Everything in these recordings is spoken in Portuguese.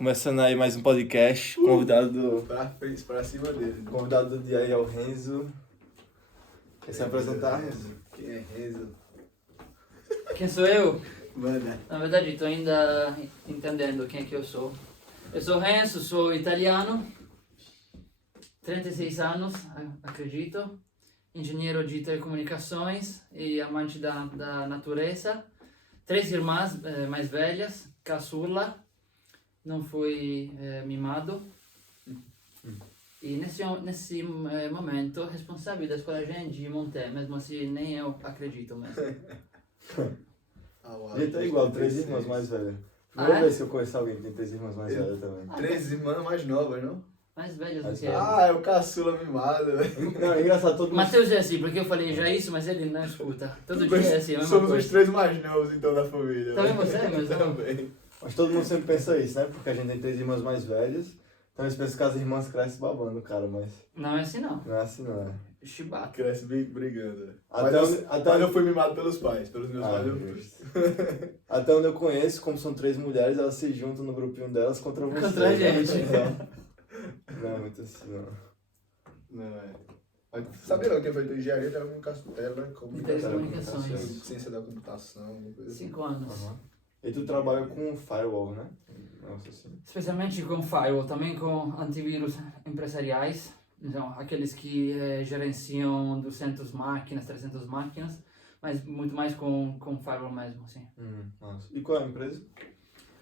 Começando aí mais um podcast, convidado Pra cima dele. convidado do dia aí é o Renzo. Quer se apresentar, Renzo? Quem é Renzo? Quem sou eu? Manda. Na verdade, estou ainda entendendo quem é que eu sou. Eu sou Renzo, sou italiano, 36 anos, acredito, engenheiro de telecomunicações e amante da natureza. 3 irmãs mais velhas, caçula, não fui mimado. E nesse momento, responsável da escola de Monté, mesmo assim nem eu acredito mesmo. A gente é igual, 3 irmãs mais velhas. Primeira vez que eu conheço alguém que tem 3 irmãs mais velhas também. 3 irmãs mais novas, não? Mais velhas do que eu. É o caçula mimado, velho. Não, é engraçado, todo mundo... Matheus é assim, porque eu falei já isso, mas ele não escuta. Todo dia é assim, a mesma Somos coisa. os 3 mais novos, então, da família. Também velho. você, mas não. Também. Mas todo mundo sempre pensa isso, né? Porque a gente tem 3 irmãs mais velhas. Então eles pensam que as irmãs crescem babando, cara, mas Não é assim não. não é assim não, é. Chibata. Cresce brigando, velho. Até Mas eu fui mimado pelos pais, pelos meus pais eu fui. justo. Até onde eu conheço, como são 3 mulheres, elas se juntam no grupinho delas contra você. Contra a né? gente. Não, não é muito assim, não. Não, é. Mas sabia não, quem foi da engenharia de Telecomunicações. ciência da computação, alguma coisa assim. 5 anos. Uhum. E tu trabalha com firewall, né? Nossa, assim. Especialmente com firewall, também com antivírus empresariais. Então, aqueles que gerenciam 200 máquinas, 300 máquinas, mas muito mais com firewall mesmo, sim. Nossa. E qual é a empresa?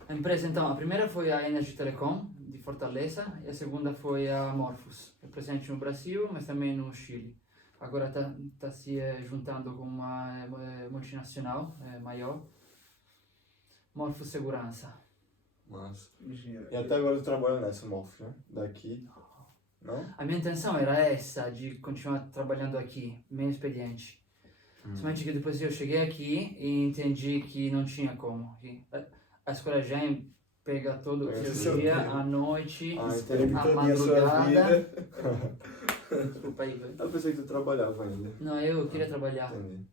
A empresa, então, a primeira foi a Energy Telecom, de Fortaleza, e a segunda foi a Morphos, é presente no Brasil, mas também no Chile. Agora está se juntando com uma multinacional maior, Morphos Segurança. Nossa. Engenharia. E até agora tu trabalha nessa Morph, né? Daqui. Não? A minha intenção era essa, de continuar trabalhando aqui, meio expediente. Somente que depois eu cheguei aqui e entendi que não tinha como. Que a escola já pega todo o seu dia, à noite, entendi. à Todinha a sua madrugada. vida. Desculpa aí, velho. Eu pensei que tu trabalhava ainda. Não, eu queria trabalhar. Entendi.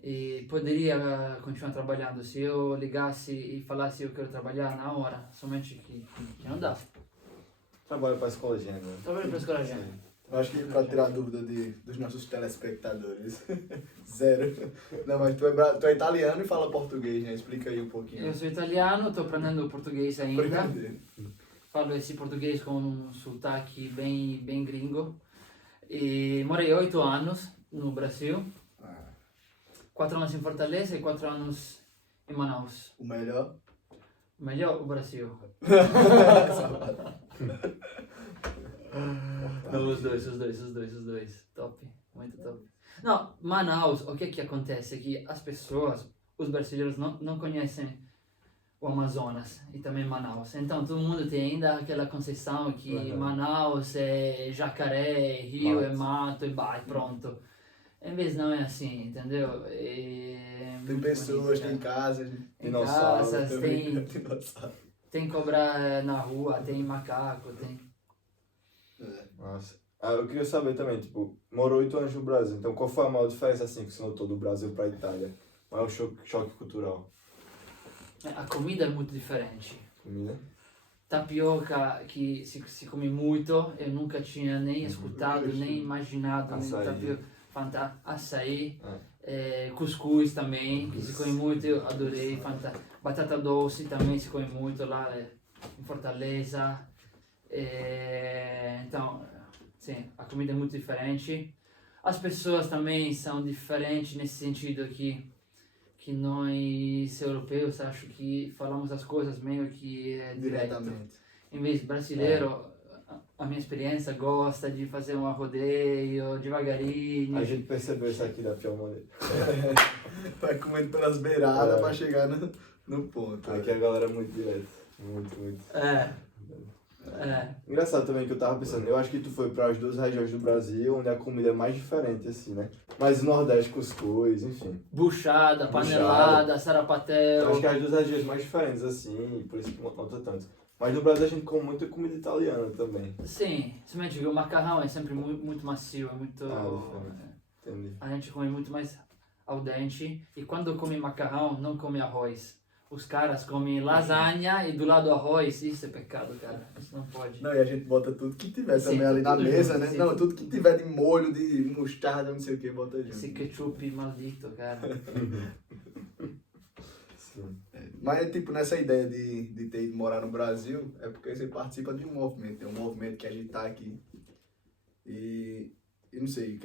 E poderia continuar trabalhando se eu ligasse e falasse eu quero trabalhar na hora. Somente que não dá. Trabalho pra escola Gênero. Trabalho para a escola já. Eu acho que pra tirar a dúvida dos nossos telespectadores. Zero. Não, mas tu é italiano e fala português, né? Explica aí um pouquinho. Eu sou italiano, estou aprendendo português ainda. Aprender. Falo esse português com um sotaque bem gringo. E morei 8 anos no Brasil. 4 anos em Fortaleza e 4 anos em Manaus. O melhor. Melhor o Brasil. Não, os dois. Top, muito top. Não, Manaus, o que acontece é que as pessoas, os brasileiros não conhecem o Amazonas e também Manaus. Então todo mundo tem ainda aquela concepção que Manaus é jacaré, rio é mato e pronto. Em vez não é assim, entendeu? Tem pessoas, tem casas. Tem dinossauro, casas, tem Dinossauro. cobra na rua, tem macaco, tem... Nossa. Eu queria saber também, tipo, morou 8 anos no Brasil, então qual foi a maior diferença, assim, que você notou do Brasil pra Itália? Qual é o choque cultural? A comida é muito diferente. Comida? Tapioca que se come muito, eu nunca tinha nem escutado, nem imaginado. Açaí. Tapioca, açaí, cuscuz também, que se come muito, eu adorei. Batata doce também se come muito lá em Fortaleza. Então, sim, a comida é muito diferente. As pessoas também são diferentes nesse sentido que nós europeus acho que falamos as coisas meio que direto. Em vez de brasileiro, a minha experiência gosta de fazer um rodeio devagarinho. A gente percebeu isso aqui da Piemonte. Vai comendo pelas beiradas pra chegar no ponto. Aqui a galera é muito direta. Muito. Engraçado também que eu tava pensando, eu acho que tu foi para as 2 regiões do Brasil onde a comida é mais diferente, assim, né? Mas o Nordeste, cuscuz, enfim. Buchada, panelada, sarapatel. Eu acho que as 2 regiões mais diferentes, assim, por isso que nota tanto. Mas no Brasil a gente come muita comida italiana também. Sim, somente que o macarrão é sempre muito macio, é muito... Entendi. A gente come muito mais al dente. E quando come macarrão, não come arroz. os caras comem lasanha e do lado arroz. Isso é pecado, cara. Isso não pode. Não, e a gente bota tudo que tiver Sim, também ali na tudo mesa, junto, né? sim. Não, tudo que tiver de molho, de mostarda, não sei o que, bota junto. Esse ketchup maldito, cara. Sim. Mas, tipo, nessa ideia de ter ido morar no Brasil, é porque você participa de um movimento. É um movimento que a gente tá aqui. E não sei,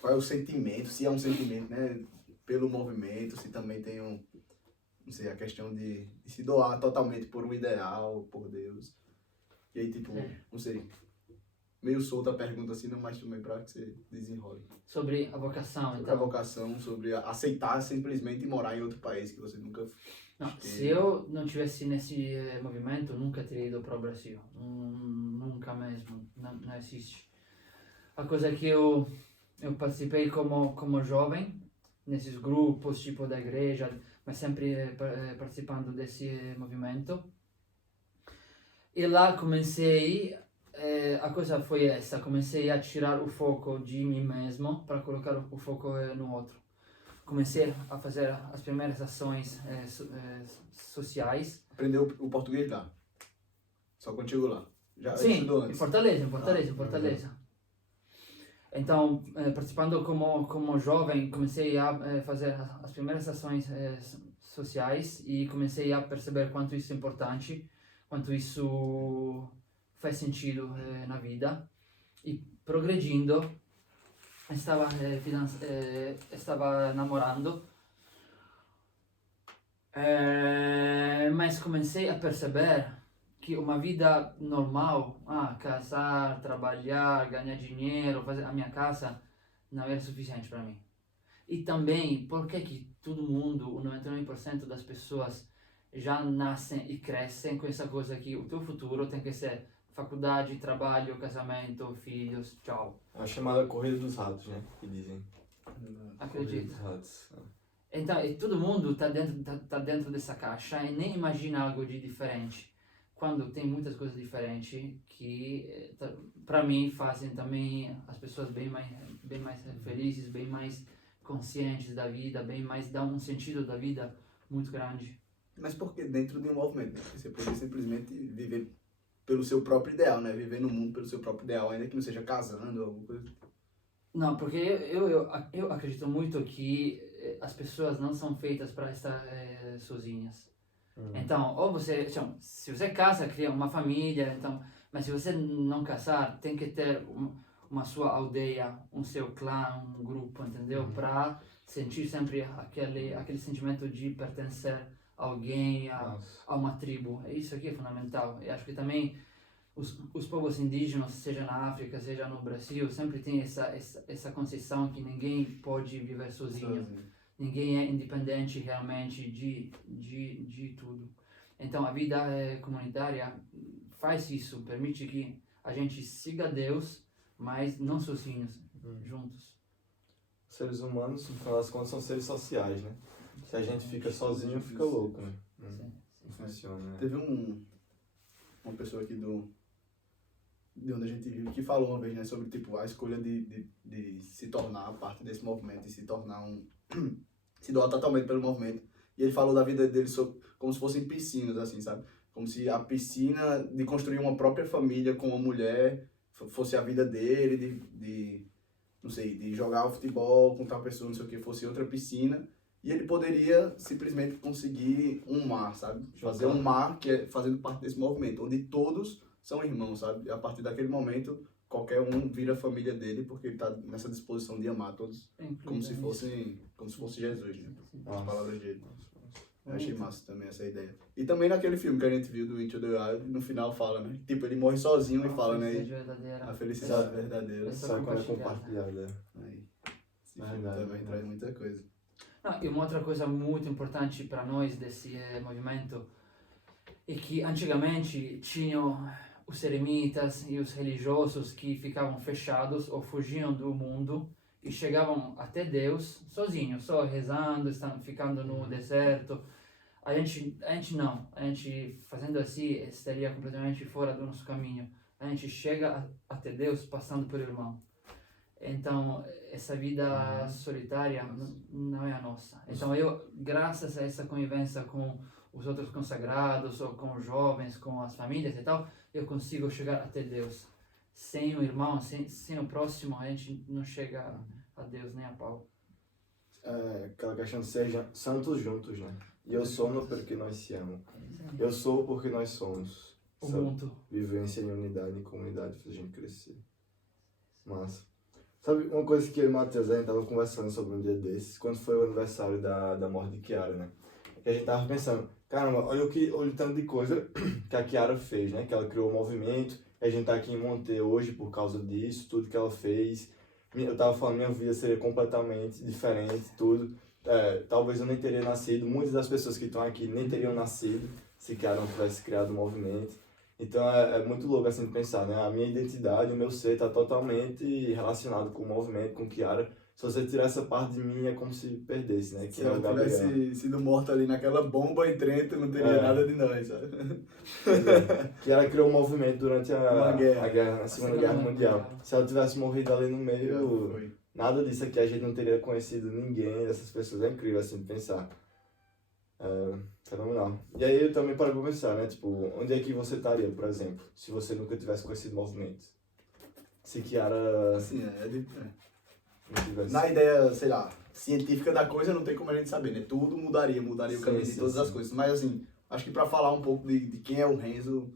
qual é o sentimento, se é um sentimento, né? Pelo movimento, se também tem não sei, a questão de se doar totalmente por um ideal, por Deus. E aí, tipo, não sei, meio solta a pergunta assim, não, mas também pra que você desenrole. Sobre a vocação, Sobre então. a vocação, sobre aceitar simplesmente morar em outro país que você nunca Não, esteve. se eu não tivesse nesse movimento, nunca teria ido para o Brasil. Nunca mesmo. Não existe. A coisa é que eu participei como jovem, nesses grupos, tipo da igreja, mas sempre participando desse movimento. E lá comecei, a coisa foi essa, comecei a tirar o foco de mim mesmo para colocar o foco no outro. Comecei a fazer as primeiras ações sociais. Aprendeu o português lá? Só quando chegou lá? Já Sim, estudou em antes? Fortaleza. Então, participando como jovem, comecei a fazer as primeiras ações sociais e comecei a perceber quanto isso é importante, quanto isso faz sentido na vida. E progredindo, estava namorando, mas comecei a perceber que uma vida normal, casar, trabalhar, ganhar dinheiro, fazer a minha casa, não era suficiente para mim. E também, por que todo mundo, o 99% das pessoas já nascem e crescem com essa coisa que o teu futuro tem que ser faculdade, trabalho, casamento, filhos, tchau. É a chamada corrida dos ratos, né? Que dizem. Corrida Acredito. dos ratos. Então, e todo mundo está dentro dessa caixa e nem imagina algo de diferente. Quando tem muitas coisas diferentes que, para mim, fazem também as pessoas bem mais felizes, bem mais conscientes da vida, bem mais dão um sentido da vida muito grande. Mas porque dentro de um movimento, né? Você pode simplesmente viver pelo seu próprio ideal, né? Viver no mundo pelo seu próprio ideal, ainda que não seja casando ou alguma coisa. Não, porque eu acredito muito que as pessoas não são feitas para estar sozinhas. Então, ou você, se você casa, cria uma família, então, mas se você não casar, tem que ter uma sua aldeia, um seu clã, um grupo, entendeu? Para sentir sempre aquele sentimento de pertencer a alguém, a uma tribo. Isso aqui é fundamental. E acho que também os povos indígenas, seja na África, seja no Brasil, sempre tem essa concepção que ninguém pode viver sozinho. Ninguém é independente realmente de tudo. Então a vida comunitária faz isso, permite que a gente siga Deus, mas não sozinhos, juntos. Os seres humanos, no final das contas, são seres sociais, né? Se a gente fica sozinho, fica louco, né? Não funciona, né? Teve uma pessoa aqui de onde a gente vive que falou uma vez, né, sobre tipo a escolha de se tornar parte desse movimento e se tornar se doar totalmente pelo movimento. E ele falou da vida dele como se fossem piscinas, assim, sabe? Como se a piscina de construir uma própria família com uma mulher fosse a vida dele, não sei, de jogar futebol com tal pessoa, não sei o que, fosse outra piscina. E ele poderia simplesmente conseguir um mar, sabe? Fazer um mar que é fazendo parte desse movimento, onde todos são irmãos, sabe? E a partir daquele momento, qualquer um vira a família dele, porque ele está nessa disposição de amar todos como se fosse Jesus, né? As palavras dele. Eu achei massa também essa ideia. E também naquele filme que a gente viu do Into the Wild, no final fala, né? Tipo, ele morre sozinho e fala, né? A felicidade verdadeira. Só quando é compartilhada. Aí, esse filme também traz muita coisa. Não, e uma outra coisa muito importante para nós desse movimento é que antigamente tinham os eremitas e os religiosos que ficavam fechados ou fugiam do mundo e chegavam até Deus sozinhos, só rezando, ficando no deserto. A gente não, a gente fazendo assim estaria completamente fora do nosso caminho. A gente chega até Deus passando por irmão. Então, essa vida solitária não é a nossa. Então, eu, graças a essa convivência com os outros consagrados, ou com os jovens, com as famílias e tal, eu consigo chegar até Deus. Sem o irmão, sem o próximo, a gente não chega a Deus nem a pau. Aquela questão de ser santos juntos, né? E eu sono porque nós se amamos. Eu sou porque nós somos. Ubuntu. Vivência em unidade e comunidade faz a gente crescer. Massa. Sabe, uma coisa que eu e o Matheus, a gente tava conversando sobre um dia desses, quando foi o aniversário da morte de Kiara, né? Que a gente tava pensando, caramba, olha o tanto de coisa que a Kiara fez, né? Que ela criou o movimento, a gente tá aqui em Monte hoje por causa disso, tudo que ela fez. Eu tava falando, minha vida seria completamente diferente, tudo. Talvez eu nem teria nascido, muitas das pessoas que estão aqui nem teriam nascido se Kiara não tivesse criado o movimento. Então é muito louco assim de pensar, né? A minha identidade, o meu ser está totalmente relacionado com o movimento, com Kiara. Se você tirar essa parte de mim, é como se perdesse, né? Que Se ela tivesse sido morta ali naquela bomba em Trento, não teria nada de nós, sabe? Kiara criou um movimento durante a Segunda Guerra Mundial. Se ela tivesse morrido ali no meio, nada disso aqui, a gente não teria conhecido ninguém dessas pessoas. É incrível assim de pensar. Fenomenal. E aí eu também parei pra pensar, né? Tipo, onde é que você estaria, por exemplo, se você nunca tivesse conhecido o movimento? Se Kiara... Assim, não tivesse... Na ideia, sei lá, científica da coisa, não tem como a gente saber, né? Tudo mudaria o caminho de todas as coisas. Mas assim, acho que pra falar um pouco de quem é o Renzo,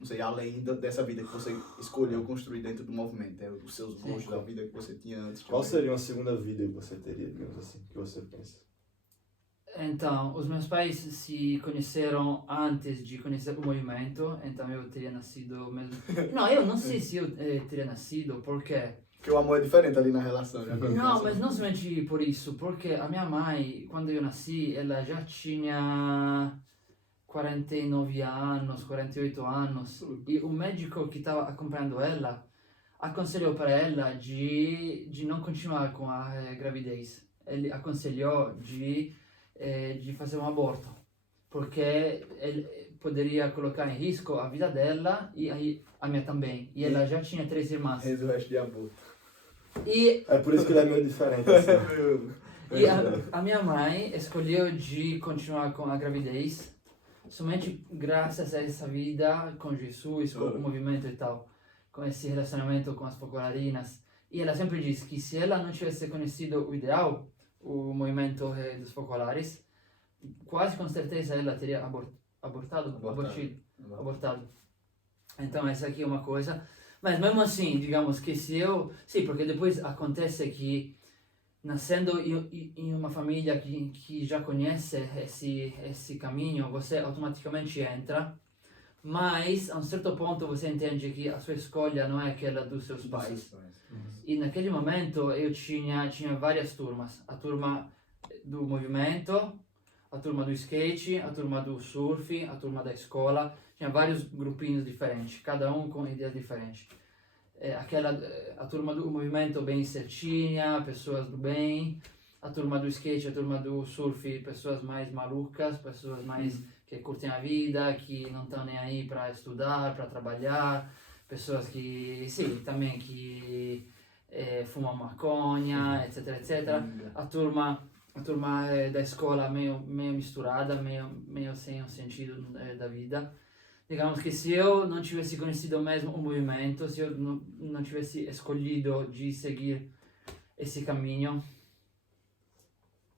não sei, além dessa vida que você escolheu construir dentro do movimento, os seus gostos, da vida que você tinha antes. Qual seria uma segunda vida que você teria, digamos assim, que você pensa? Então, os meus pais se conheceram antes de conhecer o movimento, então eu teria nascido mesmo... Não, eu não sei se eu teria nascido, porque... Porque o amor é diferente ali na relação, né? Não, mas não somente por isso, porque a minha mãe, quando eu nasci, ela já tinha 49 anos, 48 anos, e o médico que estava acompanhando ela aconselhou para ela de não continuar com a gravidez. Ele aconselhou de fazer um aborto, porque ele poderia colocar em risco a vida dela e a minha também. E ela já tinha 3 irmãs. Renzo resto de aborto. E é por isso que ele é meio diferente, assim. E a minha mãe escolheu de continuar com a gravidez somente graças a essa vida com Jesus, com o movimento e tal, com esse relacionamento com as focolarinas. E ela sempre disse que se ela não tivesse conhecido o ideal, o movimento dos focolares, quase com certeza ela teria abortado. Então essa aqui é uma coisa. Mas mesmo assim, digamos que se eu... Sim, porque depois acontece que nascendo em uma família que já conhece esse caminho, você automaticamente entra, mas a um certo ponto você entende que a sua escolha não é aquela dos seus pais. E naquele momento eu tinha várias turmas. A turma do movimento, a turma do skate, a turma do surf, a turma da escola. Tinha vários grupinhos diferentes, cada um com ideias diferentes. A turma do movimento bem certinha, pessoas do bem. A turma do skate, a turma do surf, pessoas mais malucas, pessoas mais que curtem a vida, que não estão nem aí para estudar, para trabalhar. Pessoas que, sim, também que fumam maconha, etc, etc. A turma da escola meio misturada, meio sem o sentido da vida. Digamos que se eu não tivesse conhecido mesmo o movimento, se eu não tivesse escolhido de seguir esse caminho,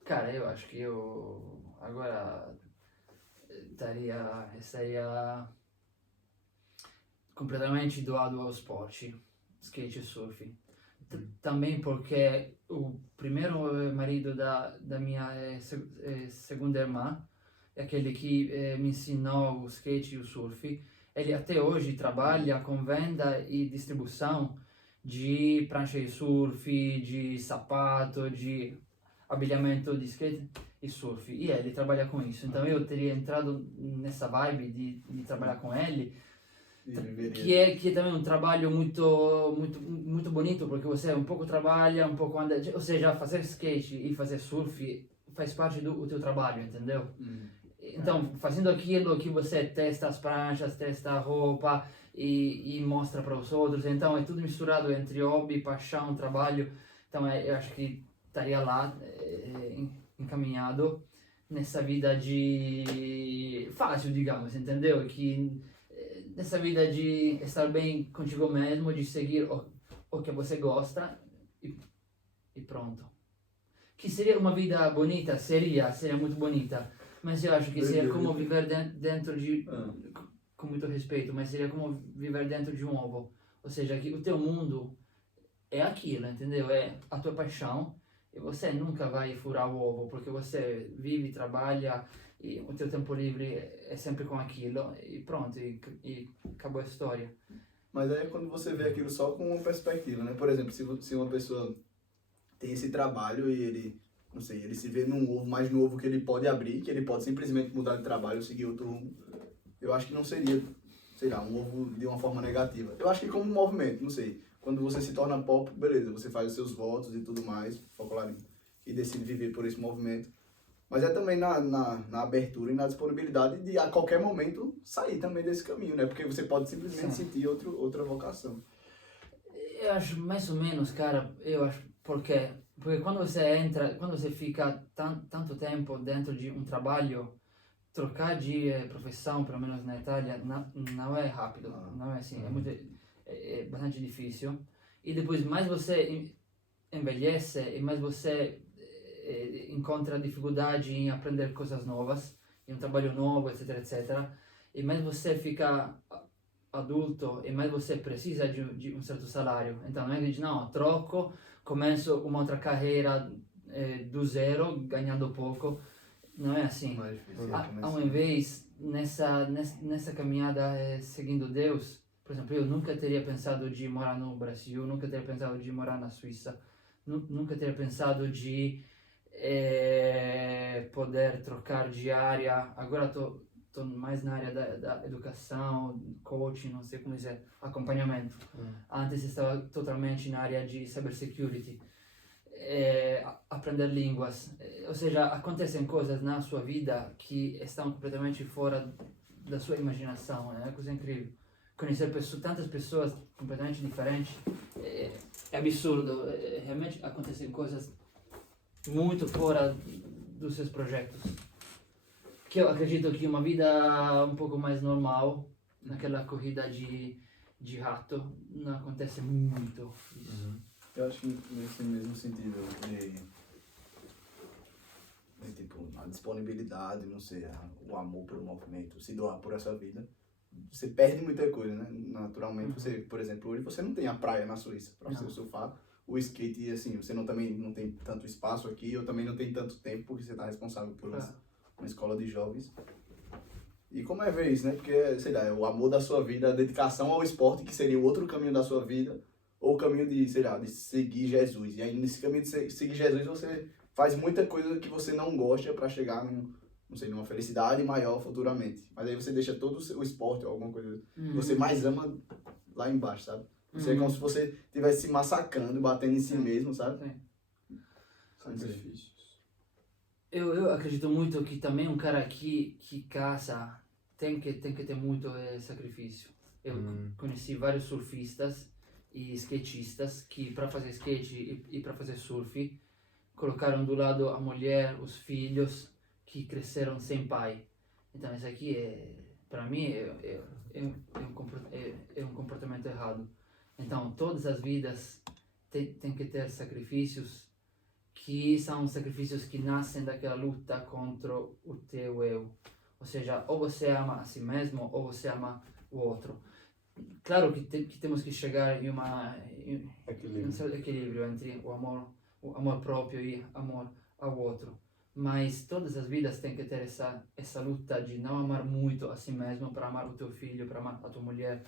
cara, eu acho que eu agora estaria completamente doado ao esporte, skate e surf. Também porque o primeiro marido da minha segunda irmã, aquele que me ensinou o skate e o surf, ele até hoje trabalha com venda e distribuição de prancha de surf, de sapato, de abelhamento de skate e surf. E ele trabalha com isso. Então eu teria entrado nessa vibe de trabalhar com ele, que é também um trabalho muito bonito, porque você um pouco trabalha, um pouco anda, ou seja, fazer skate e fazer surf faz parte do teu trabalho, entendeu? Então, fazendo aquilo que você testa as pranchas, testa a roupa e mostra para os outros. Então, é tudo misturado entre hobby, paixão, trabalho. Então, eu acho que estaria lá encaminhado nessa vida de fácil, digamos, entendeu? Que nessa vida de estar bem contigo mesmo, de seguir o que você gosta e pronto. Que seria uma vida bonita? Seria muito bonita. Mas eu acho que seria como viver dentro de, com muito respeito, mas seria como viver dentro de um ovo. Ou seja, que o teu mundo é aquilo, entendeu? É a tua paixão e você nunca vai furar o ovo, porque você vive, trabalha e o teu tempo livre é sempre com aquilo e pronto, e acabou a história. Mas aí é quando você vê aquilo só com uma perspectiva, né? Por exemplo, se uma pessoa tem esse trabalho e ele, não sei, ele se vê num ovo mais novo que ele pode abrir, que ele pode simplesmente mudar de trabalho ou seguir outro rumo, eu acho que não seria, sei lá, um ovo de uma forma negativa. Eu acho que como um movimento, não sei, quando você se torna pop, beleza, você faz os seus votos e tudo mais, folclorismo, e decide viver por esse movimento. Mas é também na abertura e na disponibilidade de a qualquer momento sair também desse caminho, né? Porque você pode simplesmente sentir outra vocação. Eu acho mais ou menos, cara, eu acho, porque quando você fica tanto tempo dentro de um trabalho, trocar de profissão, pelo menos na Itália, não é rápido, não é assim, é bastante difícil. E depois mais você envelhece e mais você encontra dificuldade em aprender coisas novas, em um trabalho novo, etc, etc. E mais você fica adulto e mais você precisa de um certo salário. Então não é que diz, não, troco, começo uma outra carreira do zero, ganhando pouco. Não é assim. Ao invés, nessa caminhada seguindo Deus, por exemplo, eu nunca teria pensado de morar no Brasil, nunca teria pensado de morar na Suíça, nunca teria pensado de poder trocar de área. Agora estou mais na área da educação, coaching, não sei como dizer, acompanhamento. Antes estava totalmente na área de cybersecurity, aprender línguas. Ou seja, acontecem coisas na sua vida que estão completamente fora da sua imaginação, é uma coisa incrível. Conhecer tantas pessoas completamente diferentes é absurdo. Realmente acontecem coisas muito fora dos seus projetos. Que eu acredito que uma vida um pouco mais normal, naquela corrida de rato, não acontece muito isso. Eu acho que nesse mesmo sentido de tipo, a disponibilidade, não sei, o amor pelo movimento, se doar por essa vida, você perde muita coisa, né? Naturalmente, você, por exemplo, hoje você não tem a praia na Suíça para você surfar, o skate, assim, você também não tem tanto espaço aqui, eu também não tenho tanto tempo, porque você está responsável por uma escola de jovens. E como é ver isso, né? Porque, sei lá, é o amor da sua vida, a dedicação ao esporte, que seria o outro caminho da sua vida, ou o caminho de, sei lá, de seguir Jesus. E aí, nesse caminho de seguir Jesus, você faz muita coisa que você não gosta para chegar não sei, numa felicidade maior futuramente. Mas aí você deixa todo o esporte ou alguma coisa que você mais ama lá embaixo, sabe? Você é como se você estivesse se massacrando, batendo em si mesmo, sabe? São sacrifícios. Eu acredito muito que também um cara que caça tem que ter muito sacrifício. Eu conheci vários surfistas e skatistas que para fazer skate e para fazer surf colocaram do lado a mulher, os filhos que cresceram sem pai. Então isso aqui para mim é um comportamento errado. Então todas as vidas tem que ter sacrifícios que são sacrifícios que nascem daquela luta contra o teu eu. Ou seja, ou você ama a si mesmo ou você ama o outro. Claro que temos que chegar em um certo equilíbrio entre o amor próprio e amor ao outro. Mas todas as vidas têm que ter essa luta de não amar muito a si mesmo para amar o teu filho, para amar a tua mulher.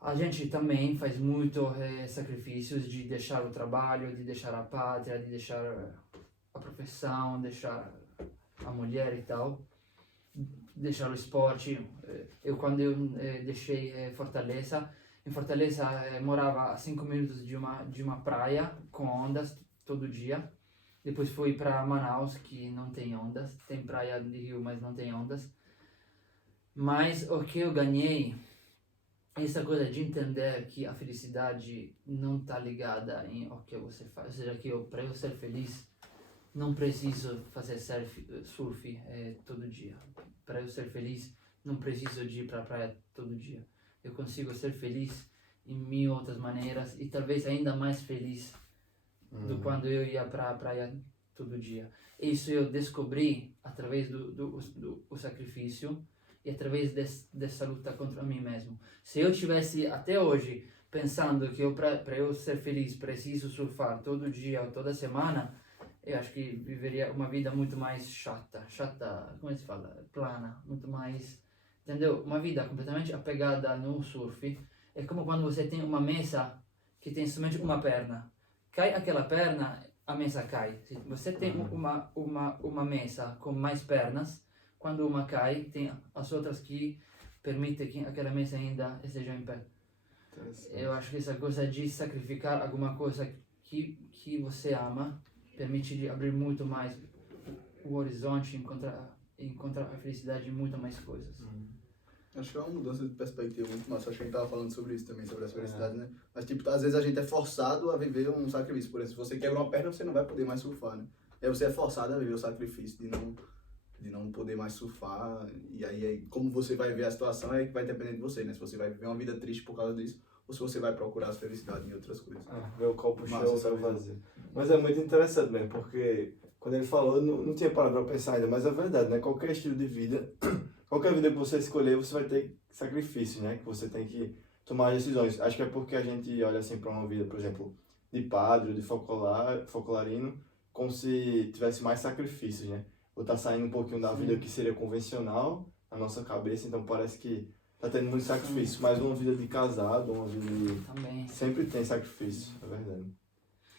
A gente também faz muito sacrifícios de deixar o trabalho, de deixar a pátria, de deixar a profissão, deixar a mulher e tal, deixar o esporte. Quando eu deixei Fortaleza, em Fortaleza morava a 5 minutos de uma praia com ondas todo dia. Depois fui para Manaus, que não tem ondas. Tem praia de rio, mas não tem ondas. Mas o que eu ganhei é essa coisa de entender que a felicidade não está ligada em o que você faz. Ou seja, que para eu ser feliz, não preciso fazer surf todo dia. Para eu ser feliz, não preciso de ir para a praia todo dia. Eu consigo ser feliz em mil outras maneiras e talvez ainda mais feliz do quando eu ia para a praia todo dia. Isso eu descobri através do sacrifício e através dessa luta contra mim mesmo. Se eu tivesse até hoje pensando que para eu ser feliz preciso surfar todo dia ou toda semana, eu acho que viveria uma vida muito mais chata, como se fala, plana, muito mais, entendeu? Uma vida completamente apegada no surf. É como quando você tem uma mesa que tem somente uma perna. Cai aquela perna, a mesa cai. Se você tem uma mesa com mais pernas, quando uma cai, tem as outras que permitem que aquela mesa ainda esteja em pé. Eu acho que essa coisa de sacrificar alguma coisa que você ama permite de abrir muito mais o horizonte, encontrar a felicidade em muito mais coisas. Acho que é uma mudança de perspectiva muito massa. Acho que a gente tava falando sobre isso também, sobre a felicidade, né? Mas, tipo, às vezes a gente é forçado a viver um sacrifício. Por exemplo, se você quebra uma perna, você não vai poder mais surfar, né? E aí você é forçado a viver o sacrifício de não poder mais surfar. E aí, como você vai ver a situação é que vai depender de você, né? Se você vai viver uma vida triste por causa disso, ou se você vai procurar a felicidade em outras coisas. Ver o copo cheio ou Massa, o vazio. Mas é muito interessante mesmo, porque quando ele falou, eu não tinha parado pra pensar ainda, mas é verdade, né? Qualquer estilo de vida, qualquer vida que você escolher, você vai ter sacrifício, né? Que você tem que tomar decisões. Acho que é porque a gente olha assim pra uma vida, por exemplo, de padre ou de focolarino, como se tivesse mais sacrifícios, né? Ou tá saindo um pouquinho da vida que seria convencional na nossa cabeça, então parece que tá tendo muito sacrifício. Mas uma vida de casado, uma vida de... Também. Sempre tem sacrifício, é verdade.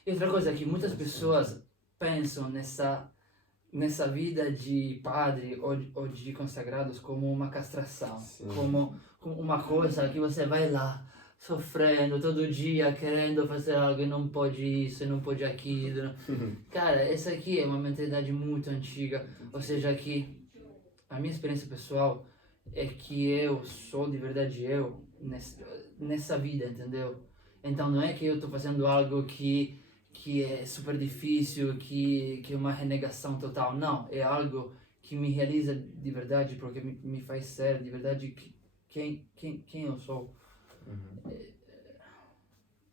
E outra coisa é que muitas pessoas pensam nessa vida de padre ou de consagrados como uma castração, como uma coisa que você vai lá sofrendo todo dia, querendo fazer algo e não pode isso, e não pode aquilo. Cara, essa aqui é uma mentalidade muito antiga, ou seja, que a minha experiência pessoal é que eu sou de verdade eu nessa vida, entendeu? Então não é que eu estou fazendo algo que é super difícil, que é uma renegação total. Não, é algo que me realiza de verdade, porque me faz ser de verdade quem eu sou.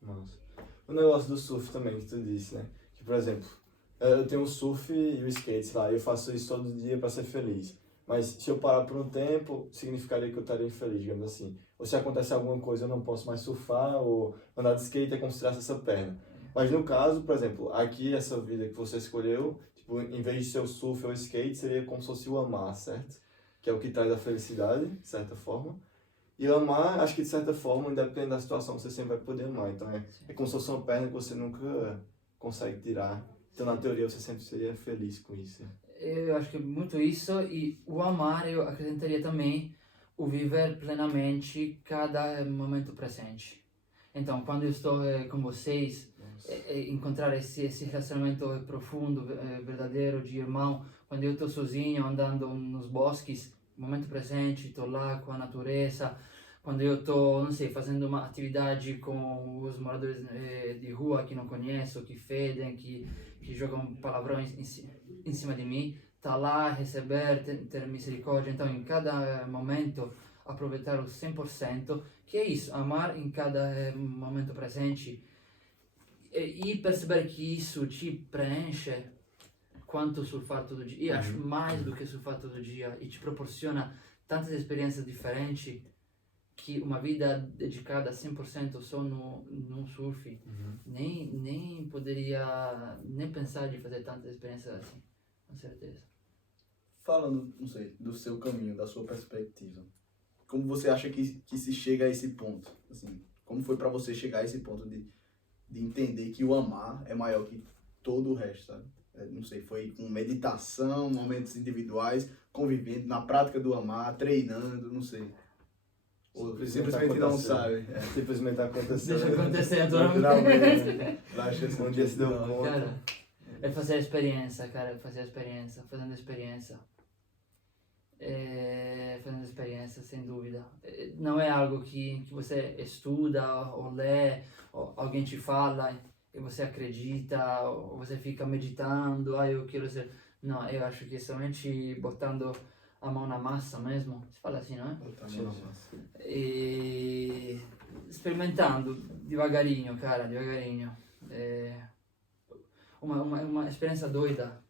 Nossa. O negócio do surf também, que tu disse, né? Que, por exemplo, eu tenho o surf e o skate, sei lá, eu faço isso todo dia para ser feliz. Mas se eu parar por um tempo, significaria que eu estaria infeliz, digamos assim. Ou se acontece alguma coisa, eu não posso mais surfar, ou andar de skate é como se tirasse essa perna. Mas no caso, por exemplo, aqui essa vida que você escolheu, tipo, em vez de ser o surf ou o skate, seria como se fosse o amar, certo? Que é o que traz a felicidade, de certa forma. E amar, acho que de certa forma, independente da situação, você sempre vai poder amar. Então é como se fosse uma perna que você nunca consegue tirar. Então na teoria você sempre seria feliz com isso. Eu acho que muito isso, e o amar eu acrescentaria também o viver plenamente cada momento presente. Então, quando eu estou com vocês, encontrar esse relacionamento profundo, verdadeiro, de irmão. Quando eu estou sozinho, andando nos bosques, momento presente, estou lá com a natureza. Quando eu estou, não sei, fazendo uma atividade com os moradores de rua que não conheço, que fedem, que jogam palavrões em cima de mim, tá lá, receber, ter misericórdia. Então, em cada momento, aproveitar o 100%, que é isso, amar em cada momento presente e perceber que isso te preenche quanto surfar todo dia. E acho mais do que surfar todo dia, e te proporciona tantas experiências diferentes que uma vida dedicada 100% só no surf, nem poderia nem pensar de fazer tantas experiências assim, com certeza. Falando, não sei, do seu caminho, da sua perspectiva, como você acha que se chega a esse ponto? Assim, como foi para você chegar a esse ponto de entender que o amar é maior que todo o resto, sabe? Não sei, foi com meditação, momentos individuais, convivendo na prática do amar, treinando, não sei. Ou simplesmente não sabe. Simplesmente aconteceu. Deixa acontecer naturalmente. Acho que Um dia se deu conta. Cara, É fazer a experiência, cara, é fazer a experiência, fazendo experiência. Fazendo experiência, sem dúvida. Não é algo que você estuda ou lê, ou alguém te fala e você acredita, ou você fica meditando, eu quero ser... Não, eu acho que somente botando a mão na massa mesmo, se fala assim, não é? Botar a Sim, mão na sim. massa. E experimentando devagarinho, cara, devagarinho. Uma experiência doida.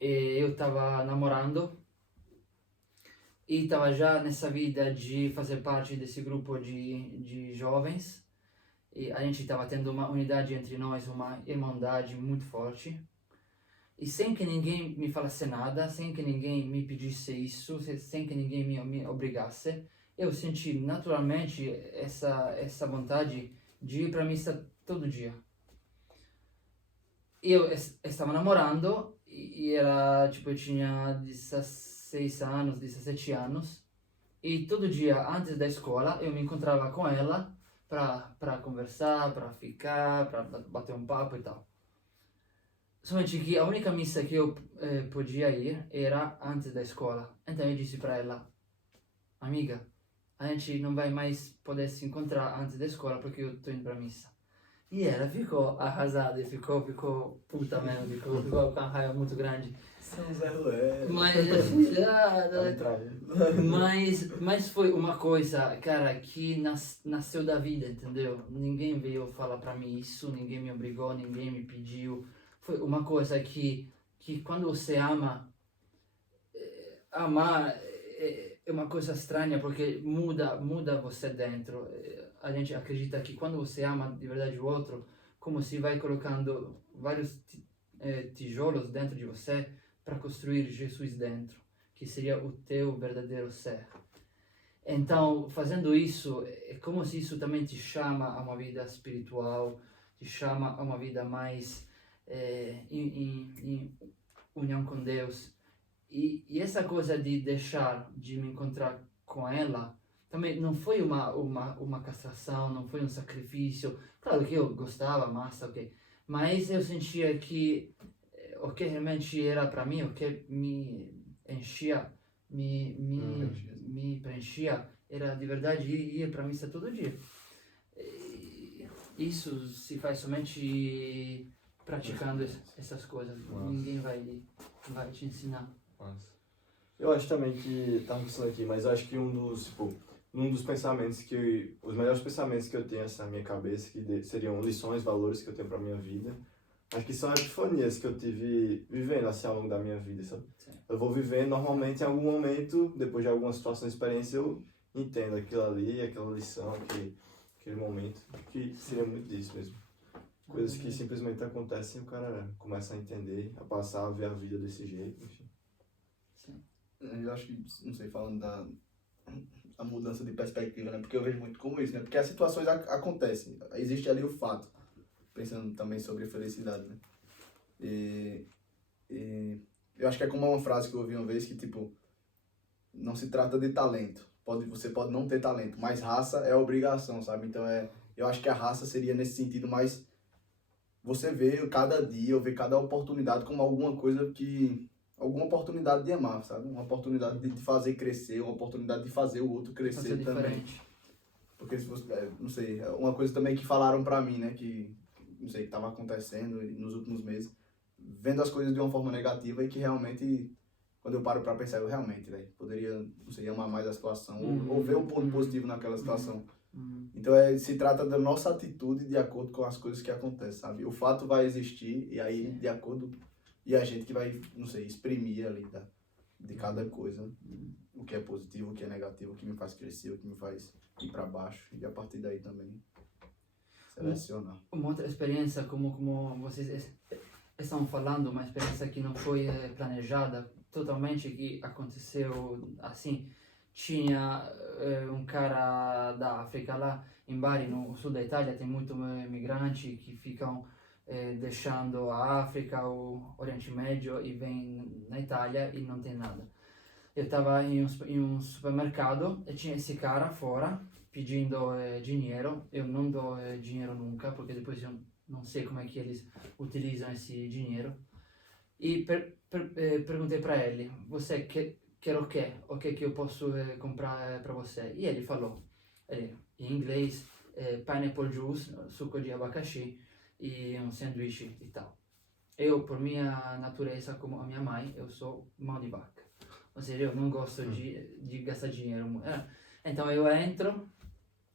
Eu tava namorando e tava já nessa vida de fazer parte desse grupo de jovens. E a gente tava tendo uma unidade entre nós, uma irmandade muito forte. E sem que ninguém me falasse nada, sem que ninguém me pedisse isso, sem que ninguém me obrigasse, eu senti naturalmente essa vontade de ir para a missa todo dia. Eu estava namorando e era, tipo, eu tinha 16 anos, 17 anos. E todo dia antes da escola eu me encontrava com ela para conversar, para ficar, para bater um papo e tal. Somente que a única missa que eu podia ir era antes da escola. Então eu disse para ela, amiga, a gente não vai mais poder se encontrar antes da escola porque eu tô indo pra missa. E ela ficou arrasada, ficou puta mesmo, ficou com a raiva muito grande. São Zé Ruela. Mas foi uma coisa, cara, que nasceu da vida, entendeu? Ninguém veio falar pra mim isso, ninguém me obrigou, ninguém me pediu. Foi uma coisa que quando você ama, amar é uma coisa estranha porque muda você dentro. A gente acredita que quando você ama de verdade o outro, como se vai colocando vários tijolos dentro de você para construir Jesus dentro, que seria o teu verdadeiro ser. Então, fazendo isso, é como se isso também te chama a uma vida espiritual, te chama a uma vida mais em união com Deus. E essa coisa de deixar de me encontrar com ela também não foi uma castração, não foi um sacrifício. Claro que eu gostava, massa, ok. Mas eu sentia que o que realmente era para mim, o que me enchia, me preenchia, era de verdade ir para a missa todo dia. E isso se faz somente praticando essas coisas. Nossa. Ninguém vai te ensinar. Nossa. Eu acho também que, tá pensando aqui, mas eu acho que um dos pensamentos os melhores pensamentos que eu tenho assim, na minha cabeça, que seriam lições, valores que eu tenho pra minha vida, acho que são epifanias que eu tive vivendo assim ao longo da minha vida, sabe? Sim. Eu vou vivendo normalmente em algum momento, depois de alguma situação, experiência, eu entendo aquilo ali, aquela lição, aquele momento, que seria muito disso mesmo. Coisas que simplesmente acontecem e o cara começa a entender, a passar a ver a vida desse jeito, enfim. Eu acho que, não sei, falando da mudança de perspectiva, né? Porque eu vejo muito como isso, né? Porque as situações acontecem, existe ali o fato, pensando também sobre a felicidade, né? E eu acho que é como uma frase que eu ouvi uma vez que, tipo, não se trata de talento. Você pode não ter talento, mas raça é obrigação, sabe? Então, eu acho que a raça seria nesse sentido mais... Você vê cada dia, ou vê cada oportunidade como alguma coisa alguma oportunidade de amar, sabe? Uma oportunidade de fazer crescer, uma oportunidade de fazer o outro crescer Fazer também. diferente. Porque se você, não sei, uma coisa também que falaram pra mim, né, que, não sei, que tava acontecendo nos últimos meses, vendo as coisas de uma forma negativa e que realmente, quando eu paro pra pensar, eu realmente, velho, poderia, não sei, amar mais a situação, ou ver o ponto positivo naquela situação. Então se trata da nossa atitude de acordo com as coisas que acontecem, sabe? O fato vai existir e aí, de acordo... E a gente que vai, não sei, exprimir ali de cada coisa, o que é positivo, o que é negativo, o que me faz crescer, o que me faz ir para baixo. E a partir daí também selecionar. Uma outra experiência, como vocês estão falando, uma experiência que não foi planejada totalmente, que aconteceu assim. Tinha um cara da África lá em Bari, no sul da Itália, tem muito imigrante que ficam deixando a África, o Oriente Médio e vem na Itália e não tem nada. Eu estava em um supermercado e tinha esse cara fora pedindo dinheiro. Eu não dou dinheiro nunca porque depois eu não sei como é que eles utilizam esse dinheiro. E perguntei para ele, você quer o quê? O que eu posso comprar para você? E ele falou, em inglês, pineapple juice, suco de abacaxi e um sanduíche e tal. Eu, por minha natureza, como a minha mãe, eu sou mão de vaca. Ou seja, eu não gosto de gastar dinheiro. Então eu entro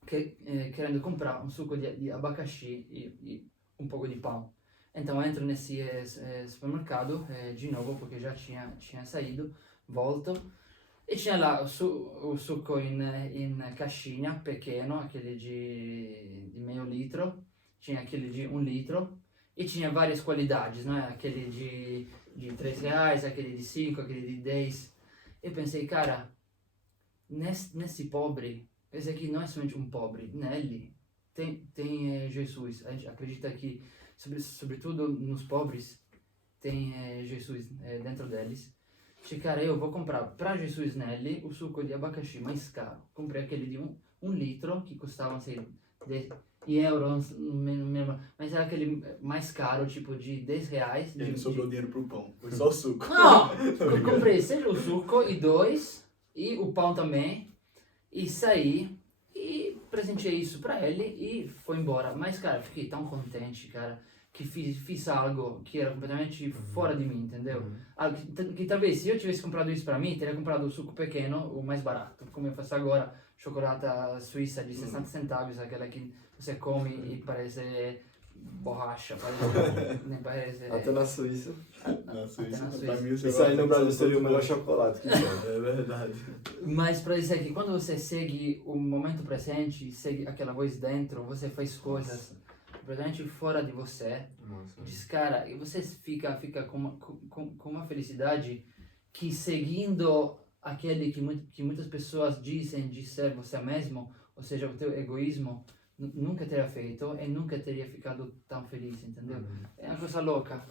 querendo comprar um suco de abacaxi e um pouco de pão. Então eu entro nesse supermercado de novo, porque já tinha saído, volto. E tinha lá o suco em caixinha, pequeno, aquele de meio litro. Tinha aquele de 1 litro. E tinha várias qualidades, né? Aquele de R$3, aquele de 5, aquele de 10. Eu pensei, cara, nesse pobre, esse aqui não é somente um pobre, nele tem Jesus. A gente acredita que, sobretudo nos pobres, tem Jesus dentro deles. E, cara, eu vou comprar para Jesus nele o suco de abacaxi mais caro. Comprei aquele de 1 litro, que custava, sei, 10 euros, mas era aquele mais caro, tipo de R$10. E não sobrou dinheiro pro pão, foi só o suco. Não, eu comprei seja o suco e 2, e o pão também, e saí, e presenteei isso pra ele, e foi embora. Mas, cara, fiquei tão contente, cara, que fiz algo que era completamente fora de mim, entendeu? Algo que talvez, se eu tivesse comprado isso pra mim, teria comprado o suco pequeno, o mais barato, como eu faço agora, chocolate suíça de 60 centavos, aquela que você come e parece borracha, nem parece... Até na Suíça. Na Suíça, na pra Suíça. mim, o Isso aí no Brasil seria o melhor chocolate que tem. É verdade. Mas para dizer que quando você segue o momento presente, segue aquela voz dentro, você faz coisas completamente fora de você. Nossa. Diz, cara, e você fica com uma felicidade que seguindo aquele que muitas pessoas dizem de ser você mesmo, ou seja, o teu egoísmo, nunca teria feito e nunca teria ficado tão feliz, entendeu? É uma coisa louca.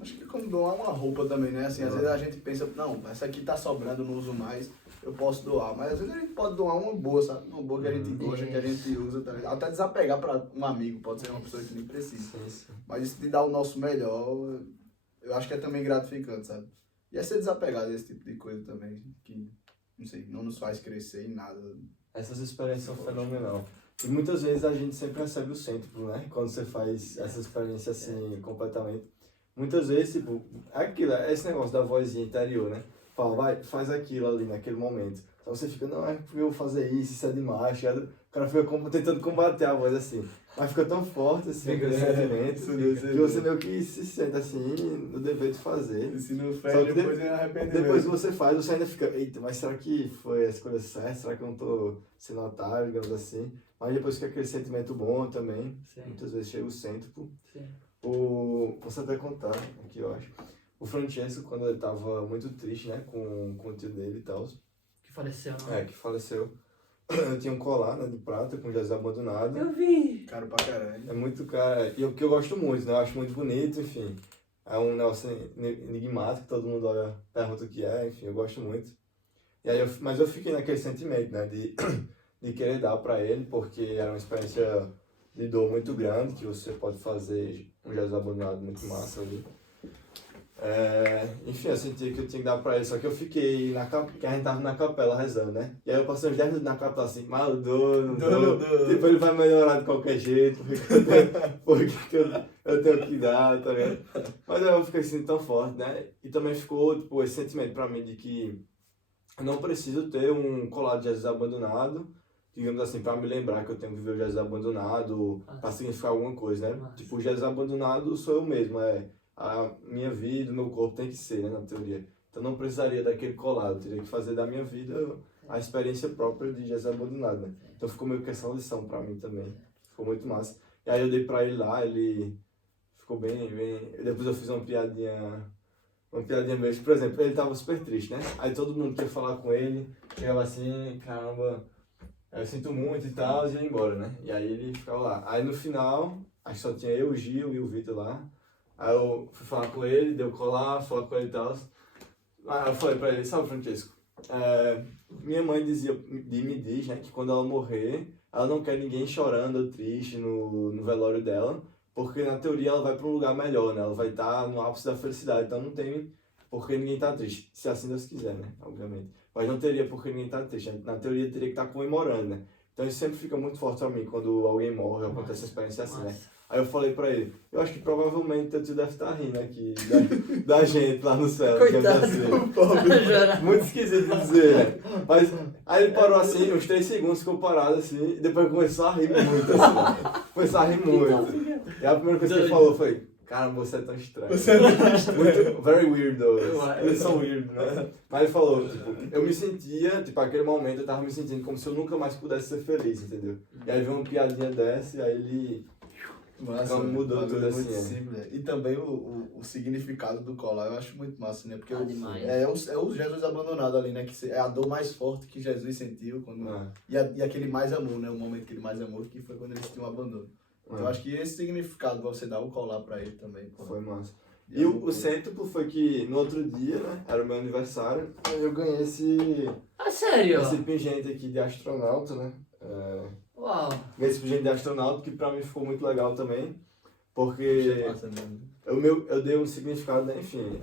Acho que é como doar uma roupa também, né? Assim, às vezes a gente pensa, não, essa aqui tá sobrando, não uso mais, eu posso doar. Mas às vezes a gente pode doar uma boa, sabe? Uma boa que a gente gosta, que a gente usa também. Até desapegar para um amigo, pode ser uma pessoa que nem precisa. Sim. Mas isso de dar o nosso melhor, eu acho que é também gratificante, sabe? E é ser desapegado desse tipo de coisa também, que, não sei, não nos faz crescer em nada. Essas experiências são fenomenal. E muitas vezes a gente sempre recebe o cêntuplo, né? Quando você faz essa experiência assim, completamente. Muitas vezes, tipo, é esse negócio da vozinha interior, né? Fala, vai, faz aquilo ali naquele momento. Então você fica, não, é porque eu vou fazer isso é demais. O cara fica tentando combater a voz assim. Mas fica tão forte assim, aquele sentimento, que você meio que se sente assim, no dever de fazer. E se não Só fez, que depois é arrependimento. depois que você faz, você ainda fica, eita, mas será que foi a escolha certa? Será que eu não tô sendo otário, digamos assim? Mas depois fica aquele sentimento bom também. Sim. Muitas vezes chega o cêntuplo. Sim. Posso até contar aqui, eu acho. O Francesco, quando ele tava muito triste, né, com o tio dele e tal. Que faleceu, não? Que faleceu. Eu tinha um colar, né, de prata com Jesus abandonado. Eu vi! Caro pra caralho. É muito cara. E o que eu gosto muito, né? Eu acho muito bonito, enfim. É um negócio enigmático, todo mundo olha, pergunta o que é, enfim, eu gosto muito. E aí mas eu fiquei naquele sentimento, né, de querer dar pra ele, porque era uma experiência de dor muito grande, que você pode fazer um Jesus abandonado muito massa ali. Enfim, eu senti que eu tinha que dar pra ele, só que eu fiquei porque a gente tava na capela rezando, né? E aí eu passei uns 10 minutos na capela assim, maldono, tipo, ele vai melhorar de qualquer jeito, porque eu tenho que dar, tá ligado? Mas aí eu fiquei assim tão forte, né? E também ficou, tipo, esse sentimento pra mim de que eu não preciso ter um colar de Jesus abandonado, digamos assim, pra me lembrar que eu tenho que viver o Jesus abandonado, pra significar alguma coisa, né? Tipo, o Jesus abandonado sou eu mesmo, a minha vida, o meu corpo tem que ser, né, na teoria. Então não precisaria daquele colar, eu teria que fazer da minha vida a experiência própria de Jesus abandonado, né? Então ficou meio que essa lição pra mim também, ficou muito massa. E aí eu dei pra ele lá, ele ficou bem... Depois eu fiz uma piadinha mesmo, por exemplo, ele tava super triste, né? Aí todo mundo queria falar com ele, chegava assim, caramba, eu sinto muito e tal, e ia embora, né? E aí ele ficava lá. Aí no final, acho que só tinha eu, o Gil e o Vitor lá. Aí eu fui falar com ele, deu colar, falar com ele e tal. Aí eu falei pra ele, sabe, Francesco, minha mãe me diz, né, que quando ela morrer, ela não quer ninguém chorando ou triste no velório dela, porque na teoria ela vai para um lugar melhor, né? Ela vai estar no ápice da felicidade, então não tem por que ninguém tá triste, se assim Deus quiser, né? Obviamente. Mas não teria por que ninguém tá triste, na teoria teria que estar comemorando, né? Então isso sempre fica muito forte pra mim quando alguém morre, acontece essa experiência assim, né? Aí eu falei pra ele, eu acho que provavelmente teu tio deve estar rindo aqui da gente lá no céu. Coitado. Assim. Muito esquisito de dizer, né? Mas aí ele parou assim, uns 3 segundos ficou parado assim, e depois começou a rir muito, assim. Começou a rir muito. E a primeira coisa que ele falou foi, cara, você é tão estranho. Você é tão estranho. Muito, very weird, though. Eles são weird, né? Mas ele falou, tipo, eu me sentia, tipo, aquele momento eu tava me sentindo como se eu nunca mais pudesse ser feliz, entendeu? E aí veio uma piadinha dessa e aí ele... Massa, Então, mudou uma tudo coisa assim, muito é. simples. Né? E também o significado do colar, eu acho muito massa, né? Porque Demais. é o Jesus abandonado ali, né? Que é a dor mais forte que Jesus sentiu. Quando, e aquele mais amor, né? O momento que ele mais amou, que foi quando ele sentiu um abandono. Então, eu acho que esse significado, você dá o colar pra ele também. Pô. Foi massa. E o cêntuplo foi que no outro dia, né? Era o meu aniversário, aí eu ganhei esse sério? pingente aqui de astronauta, né? Uau. Ganhei esse pingente de astronauta, que pra mim ficou muito legal também, porque Massa mesmo. eu dei um significado, né? Enfim,